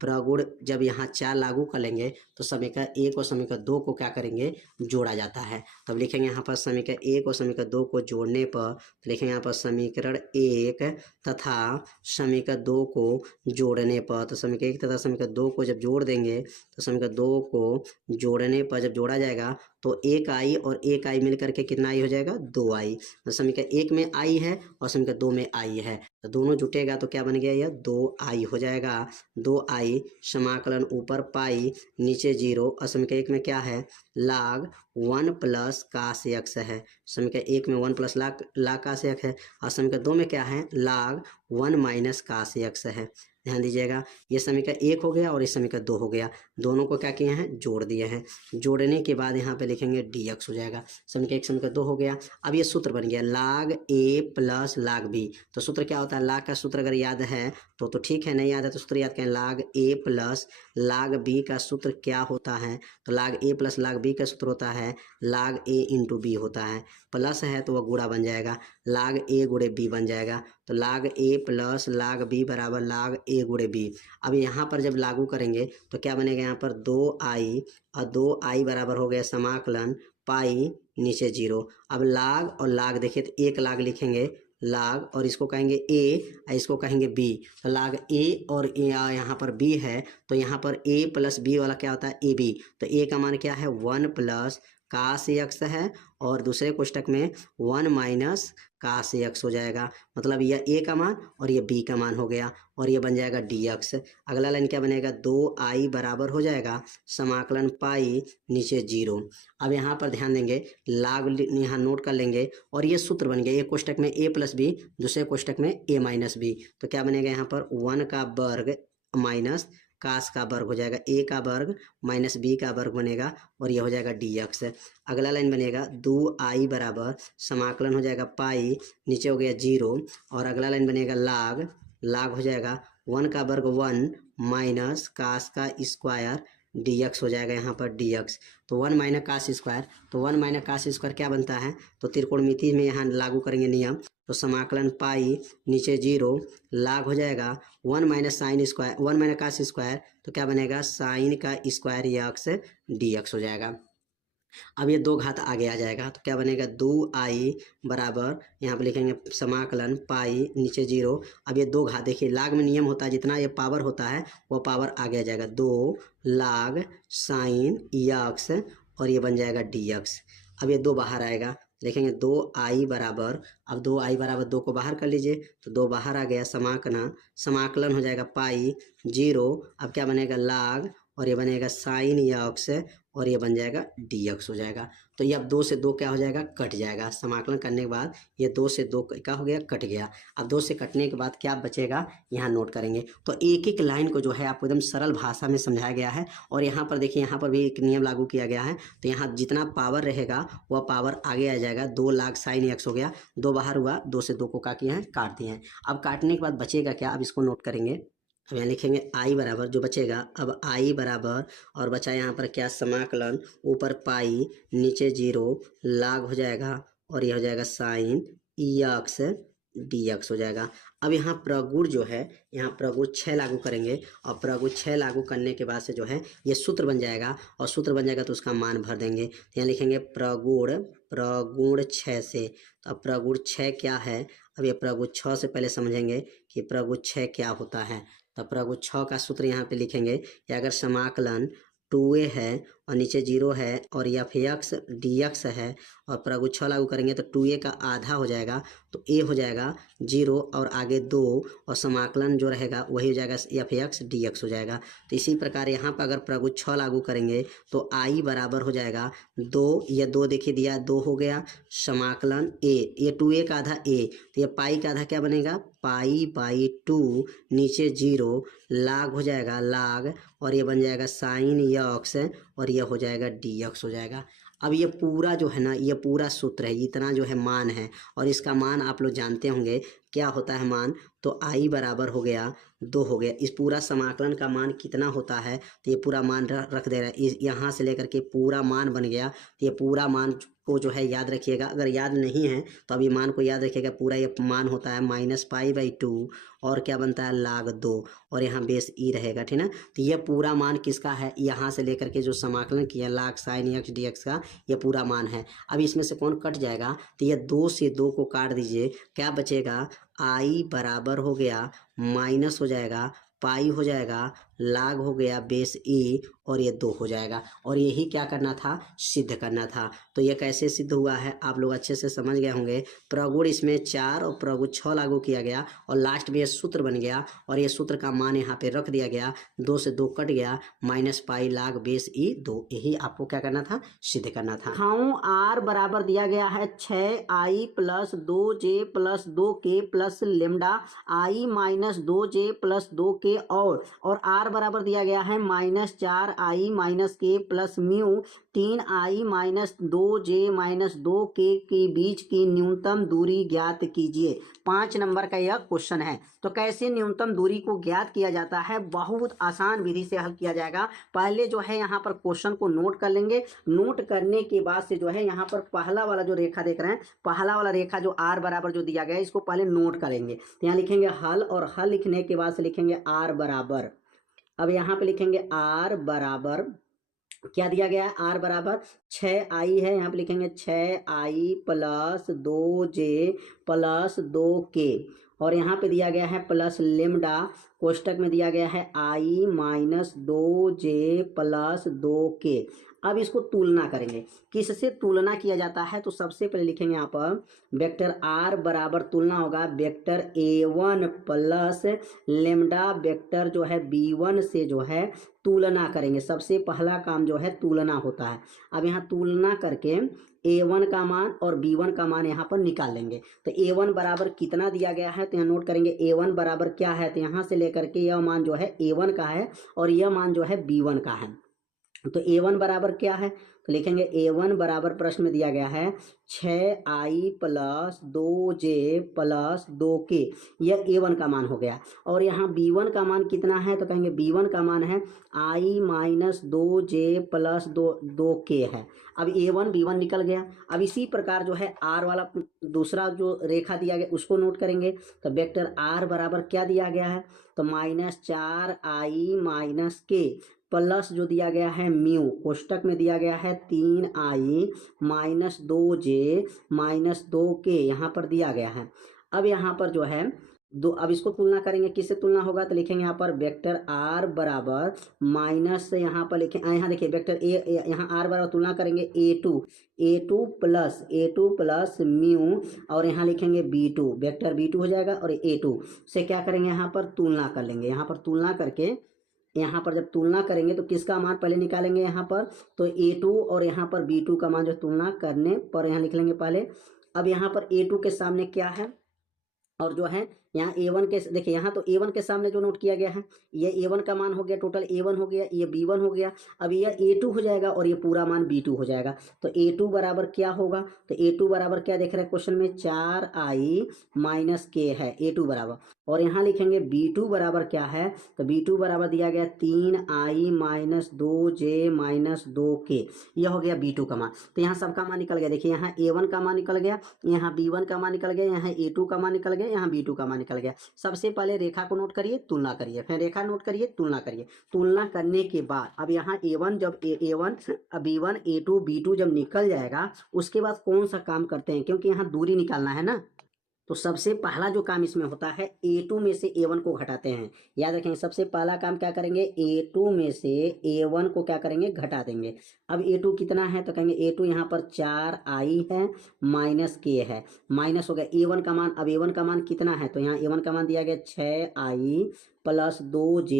प्रगुण जब यहाँ 4 लागू कर लेंगे तो समीकरण 1 और समीकरण 2 को क्या करेंगे, जोड़ा जाता है। तब लिखेंगे यहाँ पर समीकरण 1 और समीकरण 2 को जोड़ने पर लिखेंगे यहाँ पर समीकरण 1 तथा समीकरण 2 को जोड़ने पर, तो समीकरण 1 तथा समीकरण 2 को जब जोड़ देंगे तो समीकरण 2 को जोड़ने पर जब जोड़ा जाएगा तो 1 आई और 1 आई मिल करके कितना आई हो जाएगा, 2 आई। तो समीकरण 1 में आई है और समीकरण 2 में आई है, तो दोनों जुटेगा तो क्या बन गया, यह 2 आई हो जाएगा। 2 आई समाकलन ऊपर पाई नीचे 0 और समीकरण 1 में क्या है, लाग 1 प्लस कास एक्स है। समीकरण 1 में 1 प्लस लाग कास एक्स है और समीकरण 2 में क्या है, लाग 1 माइनस कास एक्स है। ध्यान दीजिएगा, ये समीकरण 1 हो गया और ये समीकरण 2 हो गया, दोनों को क्या किए हैं, जोड़ दिए हैं। जोड़ने के बाद यहाँ पे लिखेंगे डी एक्स हो जाएगा। समीकरण 1 समीकरण 2 हो गया। अब ये सूत्र बन गया लाग ए प्लस लाग बी। तो सूत्र क्या होता है, लाग का सूत्र अगर याद है तो ठीक है, नहीं याद है तो सूत्र याद करें, लाग ए प्लस लाग बी का सूत्र क्या होता है, तो लाग ए प्लस लाग बी का सूत्र होता है लाग ए इंटू बी होता है, प्लस है तो वह गुणा बन जाएगा, लाग ए गुणे बी बन जाएगा। तो लाग ए प्लस लाग बी बराबर लाग ए गुणे बी। अब यहाँ पर जब लागू करेंगे तो क्या बनेगा, यहाँ पर 2 आई और 2 आई बराबर हो गया समाकलन पाई नीचे 0। अब लाग और लाग देखिए तो 1 लाग लिखेंगे, लाग और इसको कहेंगे ए और इसको कहेंगे बी। तो लाग ए और यहाँ पर बी है तो यहाँ पर ए प्लस बी वाला क्या होता है, ए बी। तो ए का मान क्या है, 1 प्लस कास एक्स है और दूसरे कोष्टक में 1 माइनस कास एक्स हो जाएगा। मतलब यह ए का मान और ये बी का मान हो गया और ये बन जाएगा डी एक्स। अगला लाइन क्या बनेगा, 2 आई बराबर हो जाएगा समाकलन पाई नीचे 0। अब यहाँ पर ध्यान देंगे, लाग यहाँ नोट कर लेंगे और ये सूत्र बन गया, एक कोष्टक में ए प्लस बी, दूसरे कोष्टक में ए माइनस बी। तो क्या बनेगा, यहाँ पर 1 का वर्ग माइनस कास का वर्ग हो जाएगा, ए का वर्ग माइनस बी का वर्ग बनेगा और यह हो जाएगा डी एक्स। अगला लाइन बनेगा 2 आई बराबर समाकलन हो जाएगा पाई नीचे हो गया 0 और अगला लाइन बनेगा लाग, लाग हो जाएगा 1 का वर्ग 1 माइनस कास का स्क्वायर डी एक्स हो जाएगा, यहाँ पर डी एक्स। तो 1 माइनस कास स्क्वायर, तो 1 माइनस कास स्क्वायर क्या बनता है, तो त्रिकोणमिति में यहाँ लागू करेंगे नियम, तो समाकलन पाई नीचे 0 लाग हो जाएगा 1 minus sine square, 1 minus cos square, तो क्या बनेगा साइन का स्क्वायर एक्स डी एक्स हो जाएगा। अब ये 2 घात आगे आ जाएगा तो क्या बनेगा, 2 आई बराबर यहाँ पे लिखेंगे समाकलन पाई नीचे 0। अब ये 2 घात देखिए, लाग में नियम होता है जितना ये पावर होता है वो पावर आगे आ जाएगा, 2 लाग साइन एक्स और ये बन जाएगा डी एक्स। अब ये 2 बाहर आएगा, लिखेंगे 2 आई बराबर, अब 2 आई बराबर 2 को बाहर कर लीजिए तो 2 बाहर आ गया, समाकलन हो जाएगा पाई 0। अब क्या बनेगा, लाग और ये बनेगा साइन एक्स और ये बन जाएगा डी एक्स हो जाएगा। तो ये अब 2 से 2 क्या हो जाएगा, कट जाएगा। समाकलन करने के बाद ये 2 से 2 क्या हो गया, कट गया। अब 2 से कटने के बाद क्या बचेगा, यहाँ नोट करेंगे। तो एक एक लाइन को जो है आपको एकदम सरल भाषा में समझाया गया है और यहाँ पर देखिए, यहाँ पर भी एक नियम लागू किया गया है। तो यहाँ जितना पावर रहेगा वह पावर आगे आ जाएगा, 2 लाख साइन एक्स हो गया, 2 बाहर हुआ, 2 से 2 को क्या किया है, काट दिए हैं। अब काटने के बाद बचेगा क्या, अब इसको नोट करेंगे। अब यहाँ लिखेंगे आई बराबर जो बचेगा, अब आई बराबर और बचा यहाँ पर क्या, समाकलन ऊपर पाई नीचे 0 लाग हो जाएगा और यह हो जाएगा साइन एक्स डी एक्स हो जाएगा। अब यहाँ प्रगुण जो है, यहाँ प्रगुण 6 लागू करेंगे और प्रगुण 6 लागू करने के बाद से जो है ये सूत्र बन जाएगा और सूत्र बन जाएगा तो उसका मान भर देंगे। यहाँ लिखेंगे प्रगुण 6 से। तो अब प्रगुण 6 क्या है, अब ये प्रगुण 6 से पहले समझेंगे कि प्रगुण 6 क्या होता है। तो प्रगुण 6 का सूत्र यहाँ पे लिखेंगे कि अगर समाकलन 2a है और नीचे 0 है और एफ एक्स डी एक्स है और प्रगु 6 लागू करेंगे तो 2a का आधा हो जाएगा तो a हो जाएगा 0 और आगे 2 और समाकलन जो रहेगा वही हो जाएगा एफ एक्स डी एक्स हो जाएगा। तो इसी प्रकार यहाँ पर अगर प्रगु 6 लागू करेंगे तो आई बराबर हो जाएगा 2, ये 2 देखिए दिया 2 हो गया, समाकलन a, ये 2a का आधा a, तो ये पाई का आधा क्या बनेगा पाई बाई 2, नीचे 0 लाग हो जाएगा लाग और ये बन जाएगा साइन यक्स और ये हो जाएगा डी एक्स हो जाएगा। अब ये पूरा जो है ना ये पूरा सूत्र है, इतना जो है मान है और इसका मान आप लोग जानते होंगे क्या होता है मान, तो आई बराबर हो गया 2 हो गया। इस पूरा समाकलन का मान कितना होता है तो ये पूरा मान रख दे रहा है, यहाँ से लेकर के पूरा मान बन गया। तो ये पूरा मान को जो है याद रखिएगा, अगर याद नहीं है तो अभी मान को याद रखिएगा। पूरा ये मान होता है -π/2 और क्या बनता है log 2 और यहाँ बेस ई रहेगा, ठीक ना। तो ये पूरा मान किसका है, यहाँ से लेकर के जो समाकलन किया log sin x dx का ये पूरा मान है। अब इसमें से कौन कट जाएगा तो ये 2 से 2 को काट दीजिए, क्या बचेगा आई बराबर हो गया माइनस हो जाएगा पाई हो जाएगा लाग हो गया बेस ई और ये 2 हो जाएगा। और यही क्या करना था सिद्ध करना था। तो ये कैसे सिद्ध हुआ है आप लोग अच्छे से समझ गए होंगे। प्रगुण इसमें 4 और प्रगुण 6 लागू किया गया और लास्ट में ये सूत्र बन गया और ये सूत्र का मान यहाँ पे रख दिया गया, 2 से 2 कट गया -π लाग बेस ई 2। यही आपको क्या करना था सिद्ध करना था। हाँ आर बराबर दिया गया है 6i + 2j + 2k + lambda i - 2j + 2k और आर बराबर दिया गया है -4i - k + mu 3i - 2j - 2k के बीच की न्यूनतम दूरी ज्ञात कीजिए। 5 नंबर का यह क्वेश्चन है। तो कैसे न्यूनतम दूरी को ज्ञात किया जाता है, बहुत आसान विधि से हल किया जाएगा। पहले जो है यहाँ पर क्वेश्चन को नोट कर लेंगे, नोट करने के बाद से जो है यहाँ पर पहला वाला जो रेखा देख रहे हैं, पहला वाला रेखा जो आर बराबर जो दिया गया है इसको पहले नोट करेंगे। तो यहाँ लिखेंगे हल और हल लिखने के बाद से लिखेंगे आर बराबर, अब यहाँ पे लिखेंगे आर बराबर क्या दिया गया है, आर बराबर 6i है, यहाँ पे लिखेंगे 6i + 2j + 2k और यहाँ पे दिया गया है प्लस लेमडा, कोष्टक में दिया गया है i - 2j + 2k। अब इसको तुलना करेंगे, किससे तुलना किया जाता है तो सबसे पहले लिखेंगे यहाँ पर वेक्टर r बराबर तुलना होगा vector a1 plus lambda vector जो है b1 से जो है तुलना करेंगे। सबसे पहला काम जो है तुलना होता है। अब यहाँ तुलना करके a1 का मान और b1 का मान यहाँ पर निकाल लेंगे। तो a1 बराबर कितना दिया गया है तो यहाँ नोट करेंगे a1 बराबर क्या है, तो यहाँ से लेकर के यह मान जो है a1 का है और यह मान जो है b1 का है। तो a1 बराबर क्या है तो लिखेंगे a1 बराबर प्रश्न में दिया गया है 6i + 2j + 2k, यह a1 का मान हो गया। और यहाँ b1 का मान कितना है तो कहेंगे b1 का मान है i - 2j + 2k है। अब a1 b1 निकल गया। अब इसी प्रकार जो है r वाला दूसरा जो रेखा दिया गया उसको नोट करेंगे। तो वेक्टर r बराबर क्या दिया गया है तो -4i - k प्लस जो दिया गया है म्यू, कोष्टक में दिया गया है 3i - 2j - 2k यहाँ पर दिया गया है। अब यहाँ पर जो है अब इसको तुलना करेंगे, किससे तुलना होगा तो लिखेंगे यहाँ पर वेक्टर r बराबर माइनस, यहाँ पर लिखें यहाँ देखिए वेक्टर a यहाँ r बराबर तुलना करेंगे a2 प्लस म्यू और यहाँ लिखेंगे b2, वेक्टर b2 हो जाएगा और a2 से क्या करेंगे यहाँ पर तुलना कर लेंगे। यहाँ पर तुलना करके यहाँ पर जब तुलना करेंगे तो किसका मान पहले निकालेंगे यहाँ पर तो a2 और यहाँ पर b2 का मान जो तुलना करने पर यहाँ लिख लेंगे पहले। अब यहाँ पर a2 के सामने क्या है और जो है यहाँ a1 के देखिए यहाँ तो a1 के सामने जो नोट किया गया है ये a1 का मान हो गया, टोटल a1 हो गया, ये b1 हो गया। अब ये a2 हो जाएगा और ये पूरा मान b2 हो जाएगा। तो a2 बराबर क्या होगा तो a2 बराबर क्या देख रहे हैं क्वेश्चन में 4i - k है a2 बराबर। और यहाँ लिखेंगे b2 बराबर क्या है तो b2 बराबर दिया गया 3i - 2j - 2k, यह हो गया b2 का मान। तो यहाँ सबका मान निकल गया, देखिए यहाँ a1 का मान निकल गया, यहाँ b1 का मान निकल गया, यहाँ a2 का मान निकल गया, यहाँ b2 का मान निकल गया। सबसे पहले रेखा को नोट करिए, तुलना करिए, फिर रेखा नोट करिए, तुलना करिए। तुलना करने के बाद अब यहाँ a1 जब a1 b1 a2 b2 जब निकल जाएगा उसके बाद कौन सा काम करते हैं, क्योंकि यहाँ दूरी निकालना है ना, तो सबसे पहला जो काम इसमें होता है A2 में से A1 को घटाते हैं। याद रखेंगे सबसे पहला काम क्या करेंगे, A2 में से A1 को क्या करेंगे, घटा देंगे। अब A2 कितना है तो कहेंगे A2 यहाँ पर 4i है माइनस k है, माइनस हो गया A1 का मान। अब A1 का मान कितना है तो यहाँ A1 का मान दिया गया 6i plus 2j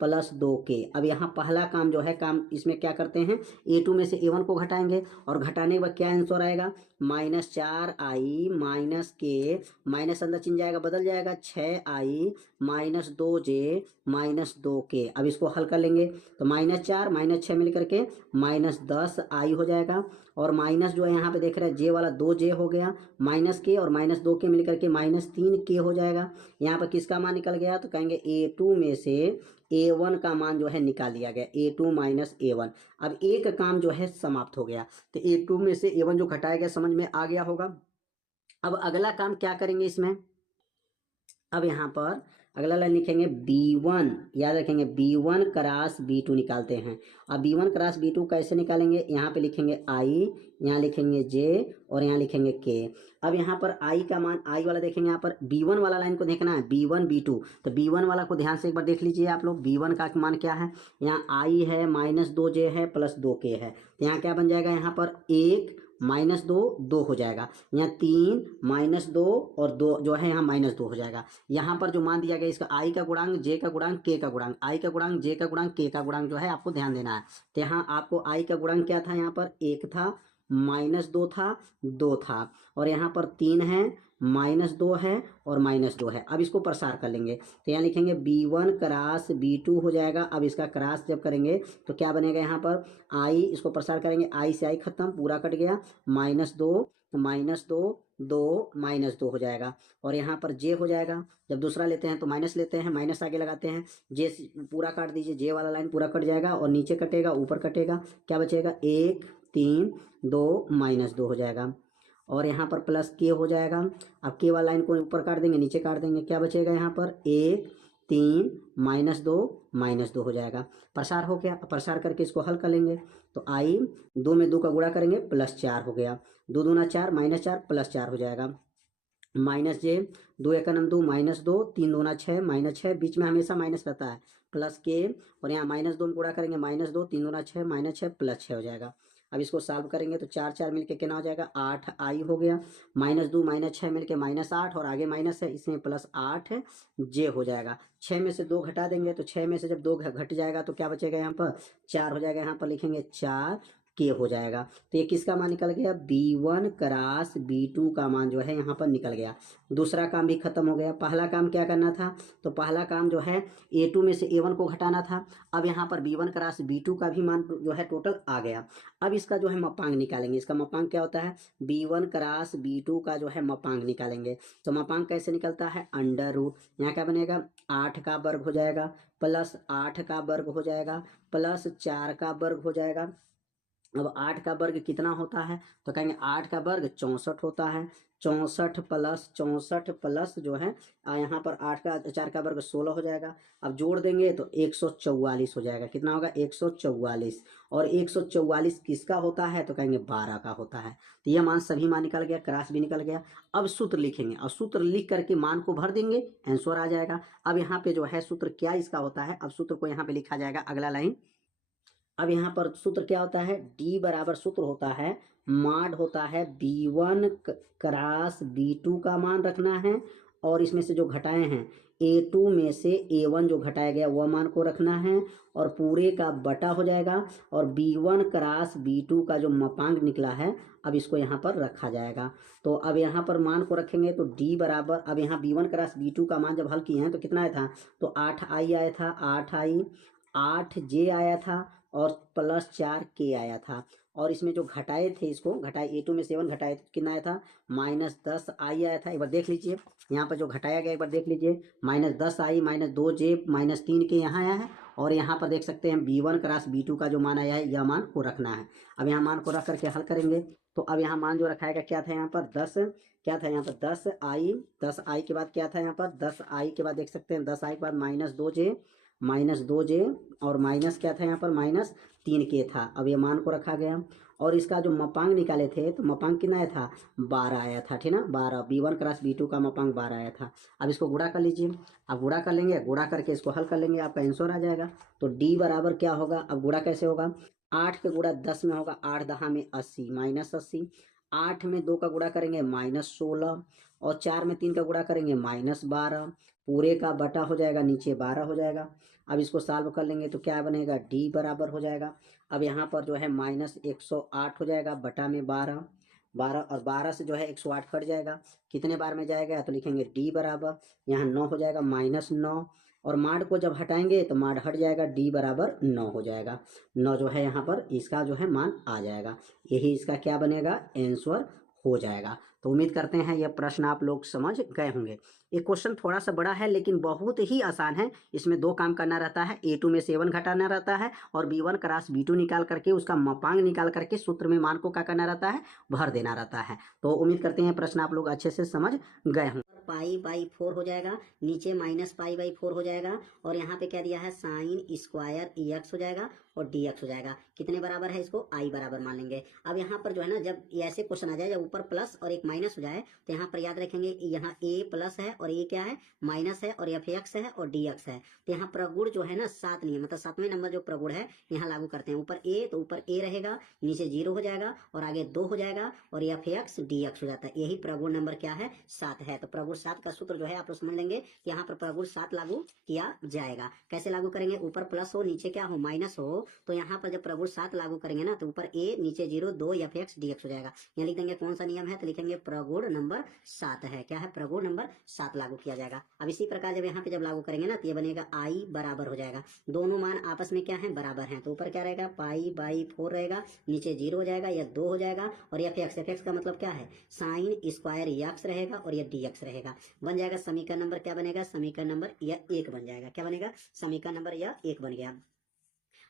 plus 2k। अब यहाँ पहला काम जो है, काम इसमें क्या करते हैं, A2 में से A1 को घटाएंगे और घटाने के बाद क्या आंसर आएगा, -4i माइनस के, माइनस अंदर चिन्ह जाएगा बदल जाएगा, 6i minus 2j minus 2k। अब इसको हल कर लेंगे तो -4 -6 मिल करके -10i हो जाएगा, और माइनस जो है यहाँ पे देख रहे हैं जे वाला 2j हो गया, माइनस के और माइनस 2k मिल करके -3k हो जाएगा। यहाँ पर किसका मान निकल गया तो कहेंगे A2 में से A1 का मान जो है निकाल लिया गया, A2 माइनस A1। अब एक काम जो है समाप्त हो गया, तो A2 में से A1 जो घटाया गया समझ में आ गया होगा। अब अगला काम क्या करेंगे इसमें, अब यहाँ पर अगला लाइन लिखेंगे B1, याद रखेंगे B1 क्रॉस B2 निकालते हैं। अब B1 क्रॉस B2 कैसे निकालेंगे, यहाँ पे लिखेंगे I, यहाँ लिखेंगे J और यहाँ लिखेंगे K। अब यहाँ पर I का मान, I वाला देखेंगे, यहाँ पर B1 वाला लाइन को देखना है, B1 B2, तो B1 वाला को ध्यान से एक बार देख लीजिए आप लोग। B1 का मान क्या है, यहाँ I है माइनस 2J है प्लस 2K है, तो यहाँ क्या बन जाएगा, यहाँ पर 1 -2 2 हो जाएगा, यहाँ 3 -2 और 2 जो है यहाँ -2 हो जाएगा। यहाँ पर जो मान दिया गया इसका I का गुणांक, J का गुणांक, K का गुणांक, I का गुणांक, J का गुणांक, K का गुणांक जो है आपको ध्यान देना है। तो यहाँ आपको I का गुणांक क्या था, यहाँ पर 1 था, -2 था, 2 था, और यहाँ पर 3 है, -2 है और -2 है। अब इसको प्रसार कर लेंगे तो यहाँ लिखेंगे B1 क्रॉस B2 हो जाएगा। अब इसका क्रॉस जब करेंगे तो क्या बनेगा, यहाँ पर I, इसको प्रसार करेंगे, I से I खत्म, पूरा कट गया, -2 -2 2 -2 हो जाएगा, और यहाँ पर J हो जाएगा। जब दूसरा लेते हैं तो माइनस लेते हैं, माइनस आगे लगाते हैं, J पूरा काट दीजिए, J वाला लाइन पूरा कट जाएगा और नीचे कटेगा ऊपर कटेगा, क्या बचेगा 1 3 2 -2 हो जाएगा, और यहाँ पर प्लस के हो जाएगा। अब के वाला लाइन को ऊपर काट देंगे नीचे काट देंगे, क्या बचेगा यहाँ पर 1 3 -2 हो जाएगा। प्रसार हो गया, प्रसार करके इसको हल कर लेंगे तो I 2 में 2 का गुणा करेंगे +4 हो गया, 2 दूना 4 -4 +4 हो जाएगा, माइनस J 2 1 2 -2 3 दूना 6 -6, बीच में हमेशा माइनस रहता है, प्लस के, और यहाँ -2 में गुणा करेंगे -2 3 दूना 6 -6 +6 हो जाएगा। अब इसको सॉल्व करेंगे तो 4 4 मिलके कितना हो जाएगा, 8i हो गया, -2 -6 मिलके -8 और आगे माइनस है इसमें +8j हो जाएगा। 6 में से 2 घटा देंगे तो 6 में से जब 2 घट जाएगा तो क्या बचेगा, यहाँ पर 4 हो जाएगा, यहाँ पर लिखेंगे 4 के हो जाएगा। तो ये किसका मान निकल गया, B1 क्रॉस B2 का मान जो है यहाँ पर निकल गया। दूसरा काम भी खत्म हो गया। पहला काम क्या करना था, तो पहला काम जो है A2 में से A1 को घटाना था। अब यहाँ पर B1 क्रॉस B2 का भी मान जो है टोटल आ गया। अब इसका जो है मापांक निकालेंगे। इसका मापांक क्या होता है, B1 क्रॉस B2 का जो है मापांक निकालेंगे। तो मापांक कैसे निकलता है, अंडर रूट, यहाँ क्या बनेगा 8 का वर्ग हो जाएगा प्लस 8 का वर्ग हो जाएगा प्लस 4 का वर्ग हो जाएगा। अब 8 का वर्ग कितना होता है, तो कहेंगे 8 का वर्ग 64 होता है, 64 प्लस जो है यहाँ पर 8 का 4 का वर्ग 16 हो जाएगा। अब जोड़ देंगे तो 144 हो जाएगा, कितना होगा 144, और 144 किसका होता है, तो कहेंगे 12 का होता है। तो यह मान सभी मान निकल गया, क्रॉस भी निकल गया। अब सूत्र लिखेंगे और सूत्र लिख करके मान को भर देंगे, आंसर आ जाएगा। अब यहाँ पे जो है सूत्र क्या इसका होता है, अब सूत्र को यहाँ पे लिखा जाएगा, अगला लाइन। अब यहाँ पर सूत्र क्या होता है, D बराबर सूत्र होता है, माड होता है B1 क्रॉस B2 का मान रखना है, और इसमें से जो घटाए हैं A2 में से A1 जो घटाया गया वह मान को रखना है, और पूरे का बटा हो जाएगा, और B1 क्रॉस B2 का जो मापांक निकला है अब इसको यहाँ पर रखा जाएगा। तो अब यहाँ पर मान को रखेंगे तो D बराबर, अब यहाँ B1 क्रॉस B2 का मान जब हल किए हैं तो कितना आया था, तो 8i आया था, 8i 8j आया था और प्लस 4k आया था, और इसमें जो घटाए थे, इसको घटाए A2 में 7 घटाए थे, कितना आया था -10i आया था। एक बार देख लीजिए यहाँ पर जो घटाया गया, एक बार देख लीजिए -10i -2j -3k यहाँ आया है, और यहाँ पर देख सकते हैं B1 क्रॉस B2 का जो मान आया है यह मान को रखना है। अब यहाँ मान को रख करके हल करेंगे तो अब यहाँ मान जो रखाएगा क्या था, यहाँ पर 10 क्या था, यहाँ पर 10i के बाद क्या था, यहाँ पर 10i के बाद देख सकते हैं 10i के बाद -2j -2j और माइनस क्या था यहाँ पर -3k था। अब ये मान को रखा गया और इसका जो मपांक निकाले थे तो मपांक कितना आया था 12 आया था, ठीक ना, 12 b1 क्रॉस b2 का मपांक 12 आया था। अब इसको गुणा कर लीजिए, अब गुणा कर लेंगे, गुणा करके इसको हल कर लेंगे, आपका आंसर आ जाएगा। तो d बराबर क्या होगा, अब गुणा कैसे होगा, 8 के गुणा 10 में होगा, 8 दहा में 80 -80, 8 में 2 का गुणा करेंगे -16 और 4 में 3 का गुणा करेंगे -12, पूरे का बटा हो जाएगा, नीचे 12 हो जाएगा। अब इसको सॉल्व कर लेंगे तो क्या बनेगा, d बराबर हो जाएगा, अब यहाँ पर जो है -108 हो जाएगा बटा में 12, 12 और 12 से जो है 108 कट जाएगा, कितने बार में जाएगा, तो लिखेंगे d बराबर, यहाँ 9 हो जाएगा -9 और माड को जब हटाएंगे तो माड हट जाएगा, d बराबर 9 हो जाएगा। 9 जो है यहाँ पर इसका जो है मान आ जाएगा, यही इसका क्या बनेगा, आंसर हो जाएगा। तो उम्मीद करते हैं यह प्रश्न आप लोग समझ गए होंगे। ये क्वेश्चन थोड़ा सा बड़ा है लेकिन बहुत ही आसान है। इसमें 2 काम करना रहता है, a2 में 7 घटाना रहता है और b1 क्रॉस b2 निकाल करके उसका मपांक निकाल करके सूत्र में मान को क्या करना रहता है, भर देना रहता है। तो उम्मीद करते हैं प्रश्न आप लोग अच्छे से समझ गए हों। पाई/4 हो जाएगा, नीचे -पाई/4 हो जाएगा और यहाँ पे क्या दिया है, साइन स्क्वायर एक्स हो जाएगा और dx हो जाएगा। कितने बराबर है, इसको i बराबर मान लेंगे। अब यहाँ पर जो है ना, जब ऐसे क्वेश्चन आ जाए, जब ऊपर प्लस और एक माइनस हो जाए तो यहाँ पर याद रखेंगे यहाँ a प्लस है और ये क्या है, माइनस है और fx है और dx है। तो यहाँ प्रगुण जो है ना 7 नहीं है, मतलब 7वें नंबर जो प्रगुण है यहाँ लागू करते हैं। ऊपर a तो ऊपर a रहेगा, नीचे 0 हो जाएगा और आगे 2 हो जाएगा और fx dx हो जाता है। यही प्रगुण नंबर क्या है, 7 है। तो प्रगुण 7 का सूत्र जो है आप लोग समझ लेंगे कि यहाँ पर प्रगुण 7 लागू किया जाएगा। कैसे लागू करेंगे, ऊपर प्लस हो नीचे क्या हो, माइनस हो, तो यहाँ पर जब प्रगुण 7 लागू करेंगे ना तो ऊपर a नीचे 0 2 fx dx हो जाएगा। यहाँ लिख देंगे कौन सा नियम है, तो लिखेंगे प्रगुण नंबर 7 है। क्या है, प्रगुण नंबर 7 लागू किया जाएगा। अब इसी प्रकार जब यहाँ पे जब लागू करेंगे ना तो ये बनेगा i बराबर हो जाएगा, दोनों मान आपस में क्या है, बराबर है। तो ऊपर क्या रहेगा, पाई/4 रहेगा, नीचे 0 हो जाएगा, यह 2 हो जाएगा और fx का मतलब क्या है, साइन स्क्वायर x रहेगा और यह dx रहेगा। बन जाएगा समीकरण नंबर क्या बनेगा, समीकरण नंबर यह 1 बन जाएगा। क्या बनेगा, समीकरण नंबर यह 1 बन गया।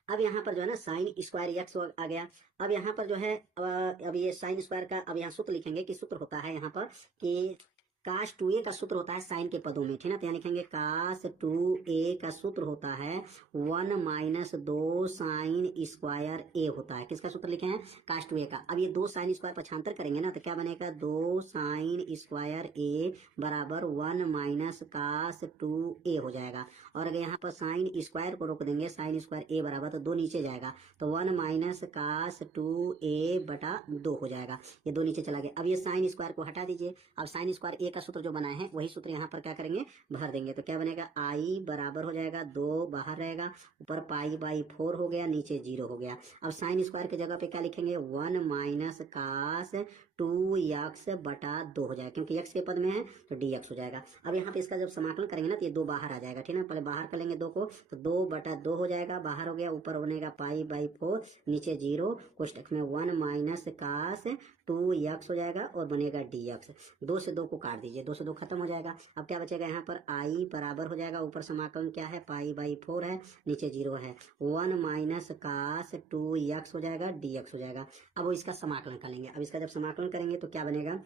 अब यहाँ पर जो है ना साइन स्क्वायर एक्स आ गया। अब यहाँ पर जो है अब ये साइन स्क्वायर का अब यहाँ सूत्र लिखेंगे कि सूत्र होता है यहाँ पर कि काश 2a का सूत्र होता है साइन के पदों में, ठीक ना। तो यहाँ लिखेंगे काश 2a का सूत्र होता है 1 - 2 साइन स्क्वायर a होता है। किसका सूत्र लिखे हैं, काश 2a का। अब ये 2 साइन स्क्वायर पक्षांतर करेंगे ना तो क्या बनेगा, 2 साइन स्क्वायर a बराबर 1 - काश 2a हो जाएगा। और अगर यहाँ पर साइन स्क्वायर को रोक देंगे, साइन स्क्वायर a बराबर, तो 2 नीचे जाएगा तो 1 - काश 2a बटा 2 हो जाएगा। ये 2 नीचे चला गया। अब ये साइन स्क्वायर को हटा दीजिए। अब साइन स्क्वायर a का सूत्र जो बनाए हैं वही सूत्र यहाँ पर क्या करेंगे, भर देंगे। तो क्या बनेगा, i बराबर हो जाएगा 2 बाहर रहेगा, ऊपर पाई/4 हो गया, नीचे 0 हो गया। अब साइन स्क्वायर की जगह पे क्या लिखेंगे, 1 - काश 2x बटा 2 हो जाएगा, क्योंकि x के पद में है तो dx हो जाएगा। अब यहाँ पे इसका जब समाकलन करेंगे ना तो ये 2 बाहर आ जाएगा, ठीक है। पहले बाहर कर लेंगे 2 को, तो 2 बटा 2 हो जाएगा, बाहर हो गया, ऊपर बनेगा पाई/4, नीचे 0, कोष्टक में 1 - काश 2x हो जाएगा और बनेगा dx। 2 से 2 को काट दीजिए, 2 से 2 खत्म हो जाएगा। अब क्या बचेगा, यहाँ पर i बराबर हो जाएगा, ऊपर समाकलन क्या है, पाई/4 है, नीचे 0 है, 1 - काश 2x हो जाएगा, dx हो जाएगा। अब वो इसका समाकलन करेंगे। अब इसका जब समाकलन करेंगे तो क्या बनेगा,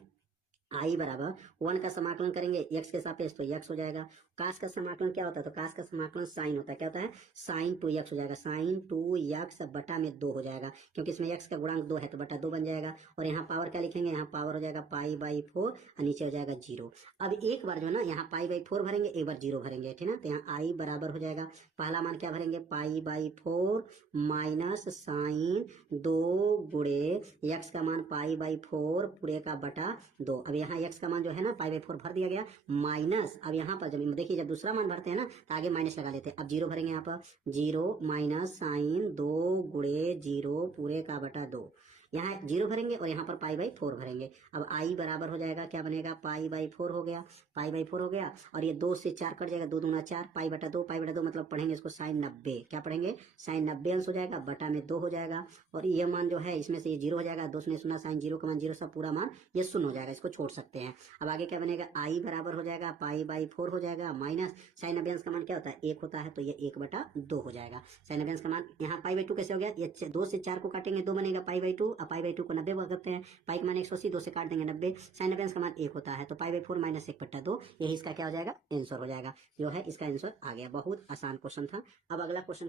i बराबर 1 का समाकलन करेंगे x के सापेक्ष तो x हो जाएगा। काश का समाकलन क्या होता है, तो काश का समाकलन साइन होता है। क्या होता है, साइन 2x हो जाएगा, साइन 2x बटा में 2 हो जाएगा, क्योंकि इसमें x का गुणांक 2 है तो बटा 2 बन जाएगा। और यहाँ पावर क्या लिखेंगे, यहाँ पावर हो जाएगा पाई/4 और नीचे हो जाएगा 0। अब एक बार जो है ना यहाँ पाई/4 भरेंगे, एक बार 0 भरेंगे, ठीक है ना। तो यहाँ i बराबर हो जाएगा, पहला मान क्या भरेंगे, पाई/4 माइनस साइन 2 गुणे x का मान पाई/4 पूरे का बटा 2। अब यहाँ x का मान जो है ना पाई/4 भर दिया गया, माइनस अब यहाँ पर जब देखिए जब दूसरा मान भरते हैं ना तो आगे माइनस लगा लेते हैं। अब 0 भरेंगे, यहाँ पर 0 माइनस साइन 2 गुणे 0 पूरे का बटा 2। यहाँ 0 भरेंगे और यहाँ पर पाई/4 भरेंगे। अब i बराबर हो जाएगा, क्या बनेगा, पाई/4 हो गया, पाई/4 हो गया और ये 2 से 4 कट जाएगा, 2 दूना 4, पाई/2, पाई/2 मतलब पढ़ेंगे इसको साइन 90। क्या पढ़ेंगे, साइन 90 अंश हो जाएगा, बटा में 2 हो जाएगा। और ये मान जो है इसमें से ये 0 हो जाएगा, 2 से सुना साइन 0 का मान 0, सब पूरा मान ये शून्य हो जाएगा, इसको छोड़ सकते हैं। अब आगे क्या बनेगा, i बराबर हो जाएगा पाई/4 हो जाएगा, माइनस साइन 90 अंश का मान क्या होता है, 1 होता है, तो ये 1/2 हो जाएगा। साइन 90 अंश का मान यहाँ पाई/2 कैसे हो गया, ये 2 से 4 को काटेंगे 2 बनेगा पाई/2 अब पाई बाई 2 को 90 करते हैं, पाई का मान 180, 2 से काट देंगे 90, साइन 90 का मान 1 होता है, तो पाई बाई 4 माइनस 1/2, यही इसका क्या हो जाएगा, आंसर हो जाएगा, जो है इसका आंसर आ गया। बहुत आसान क्वेश्चन था। अब अगला क्वेश्चन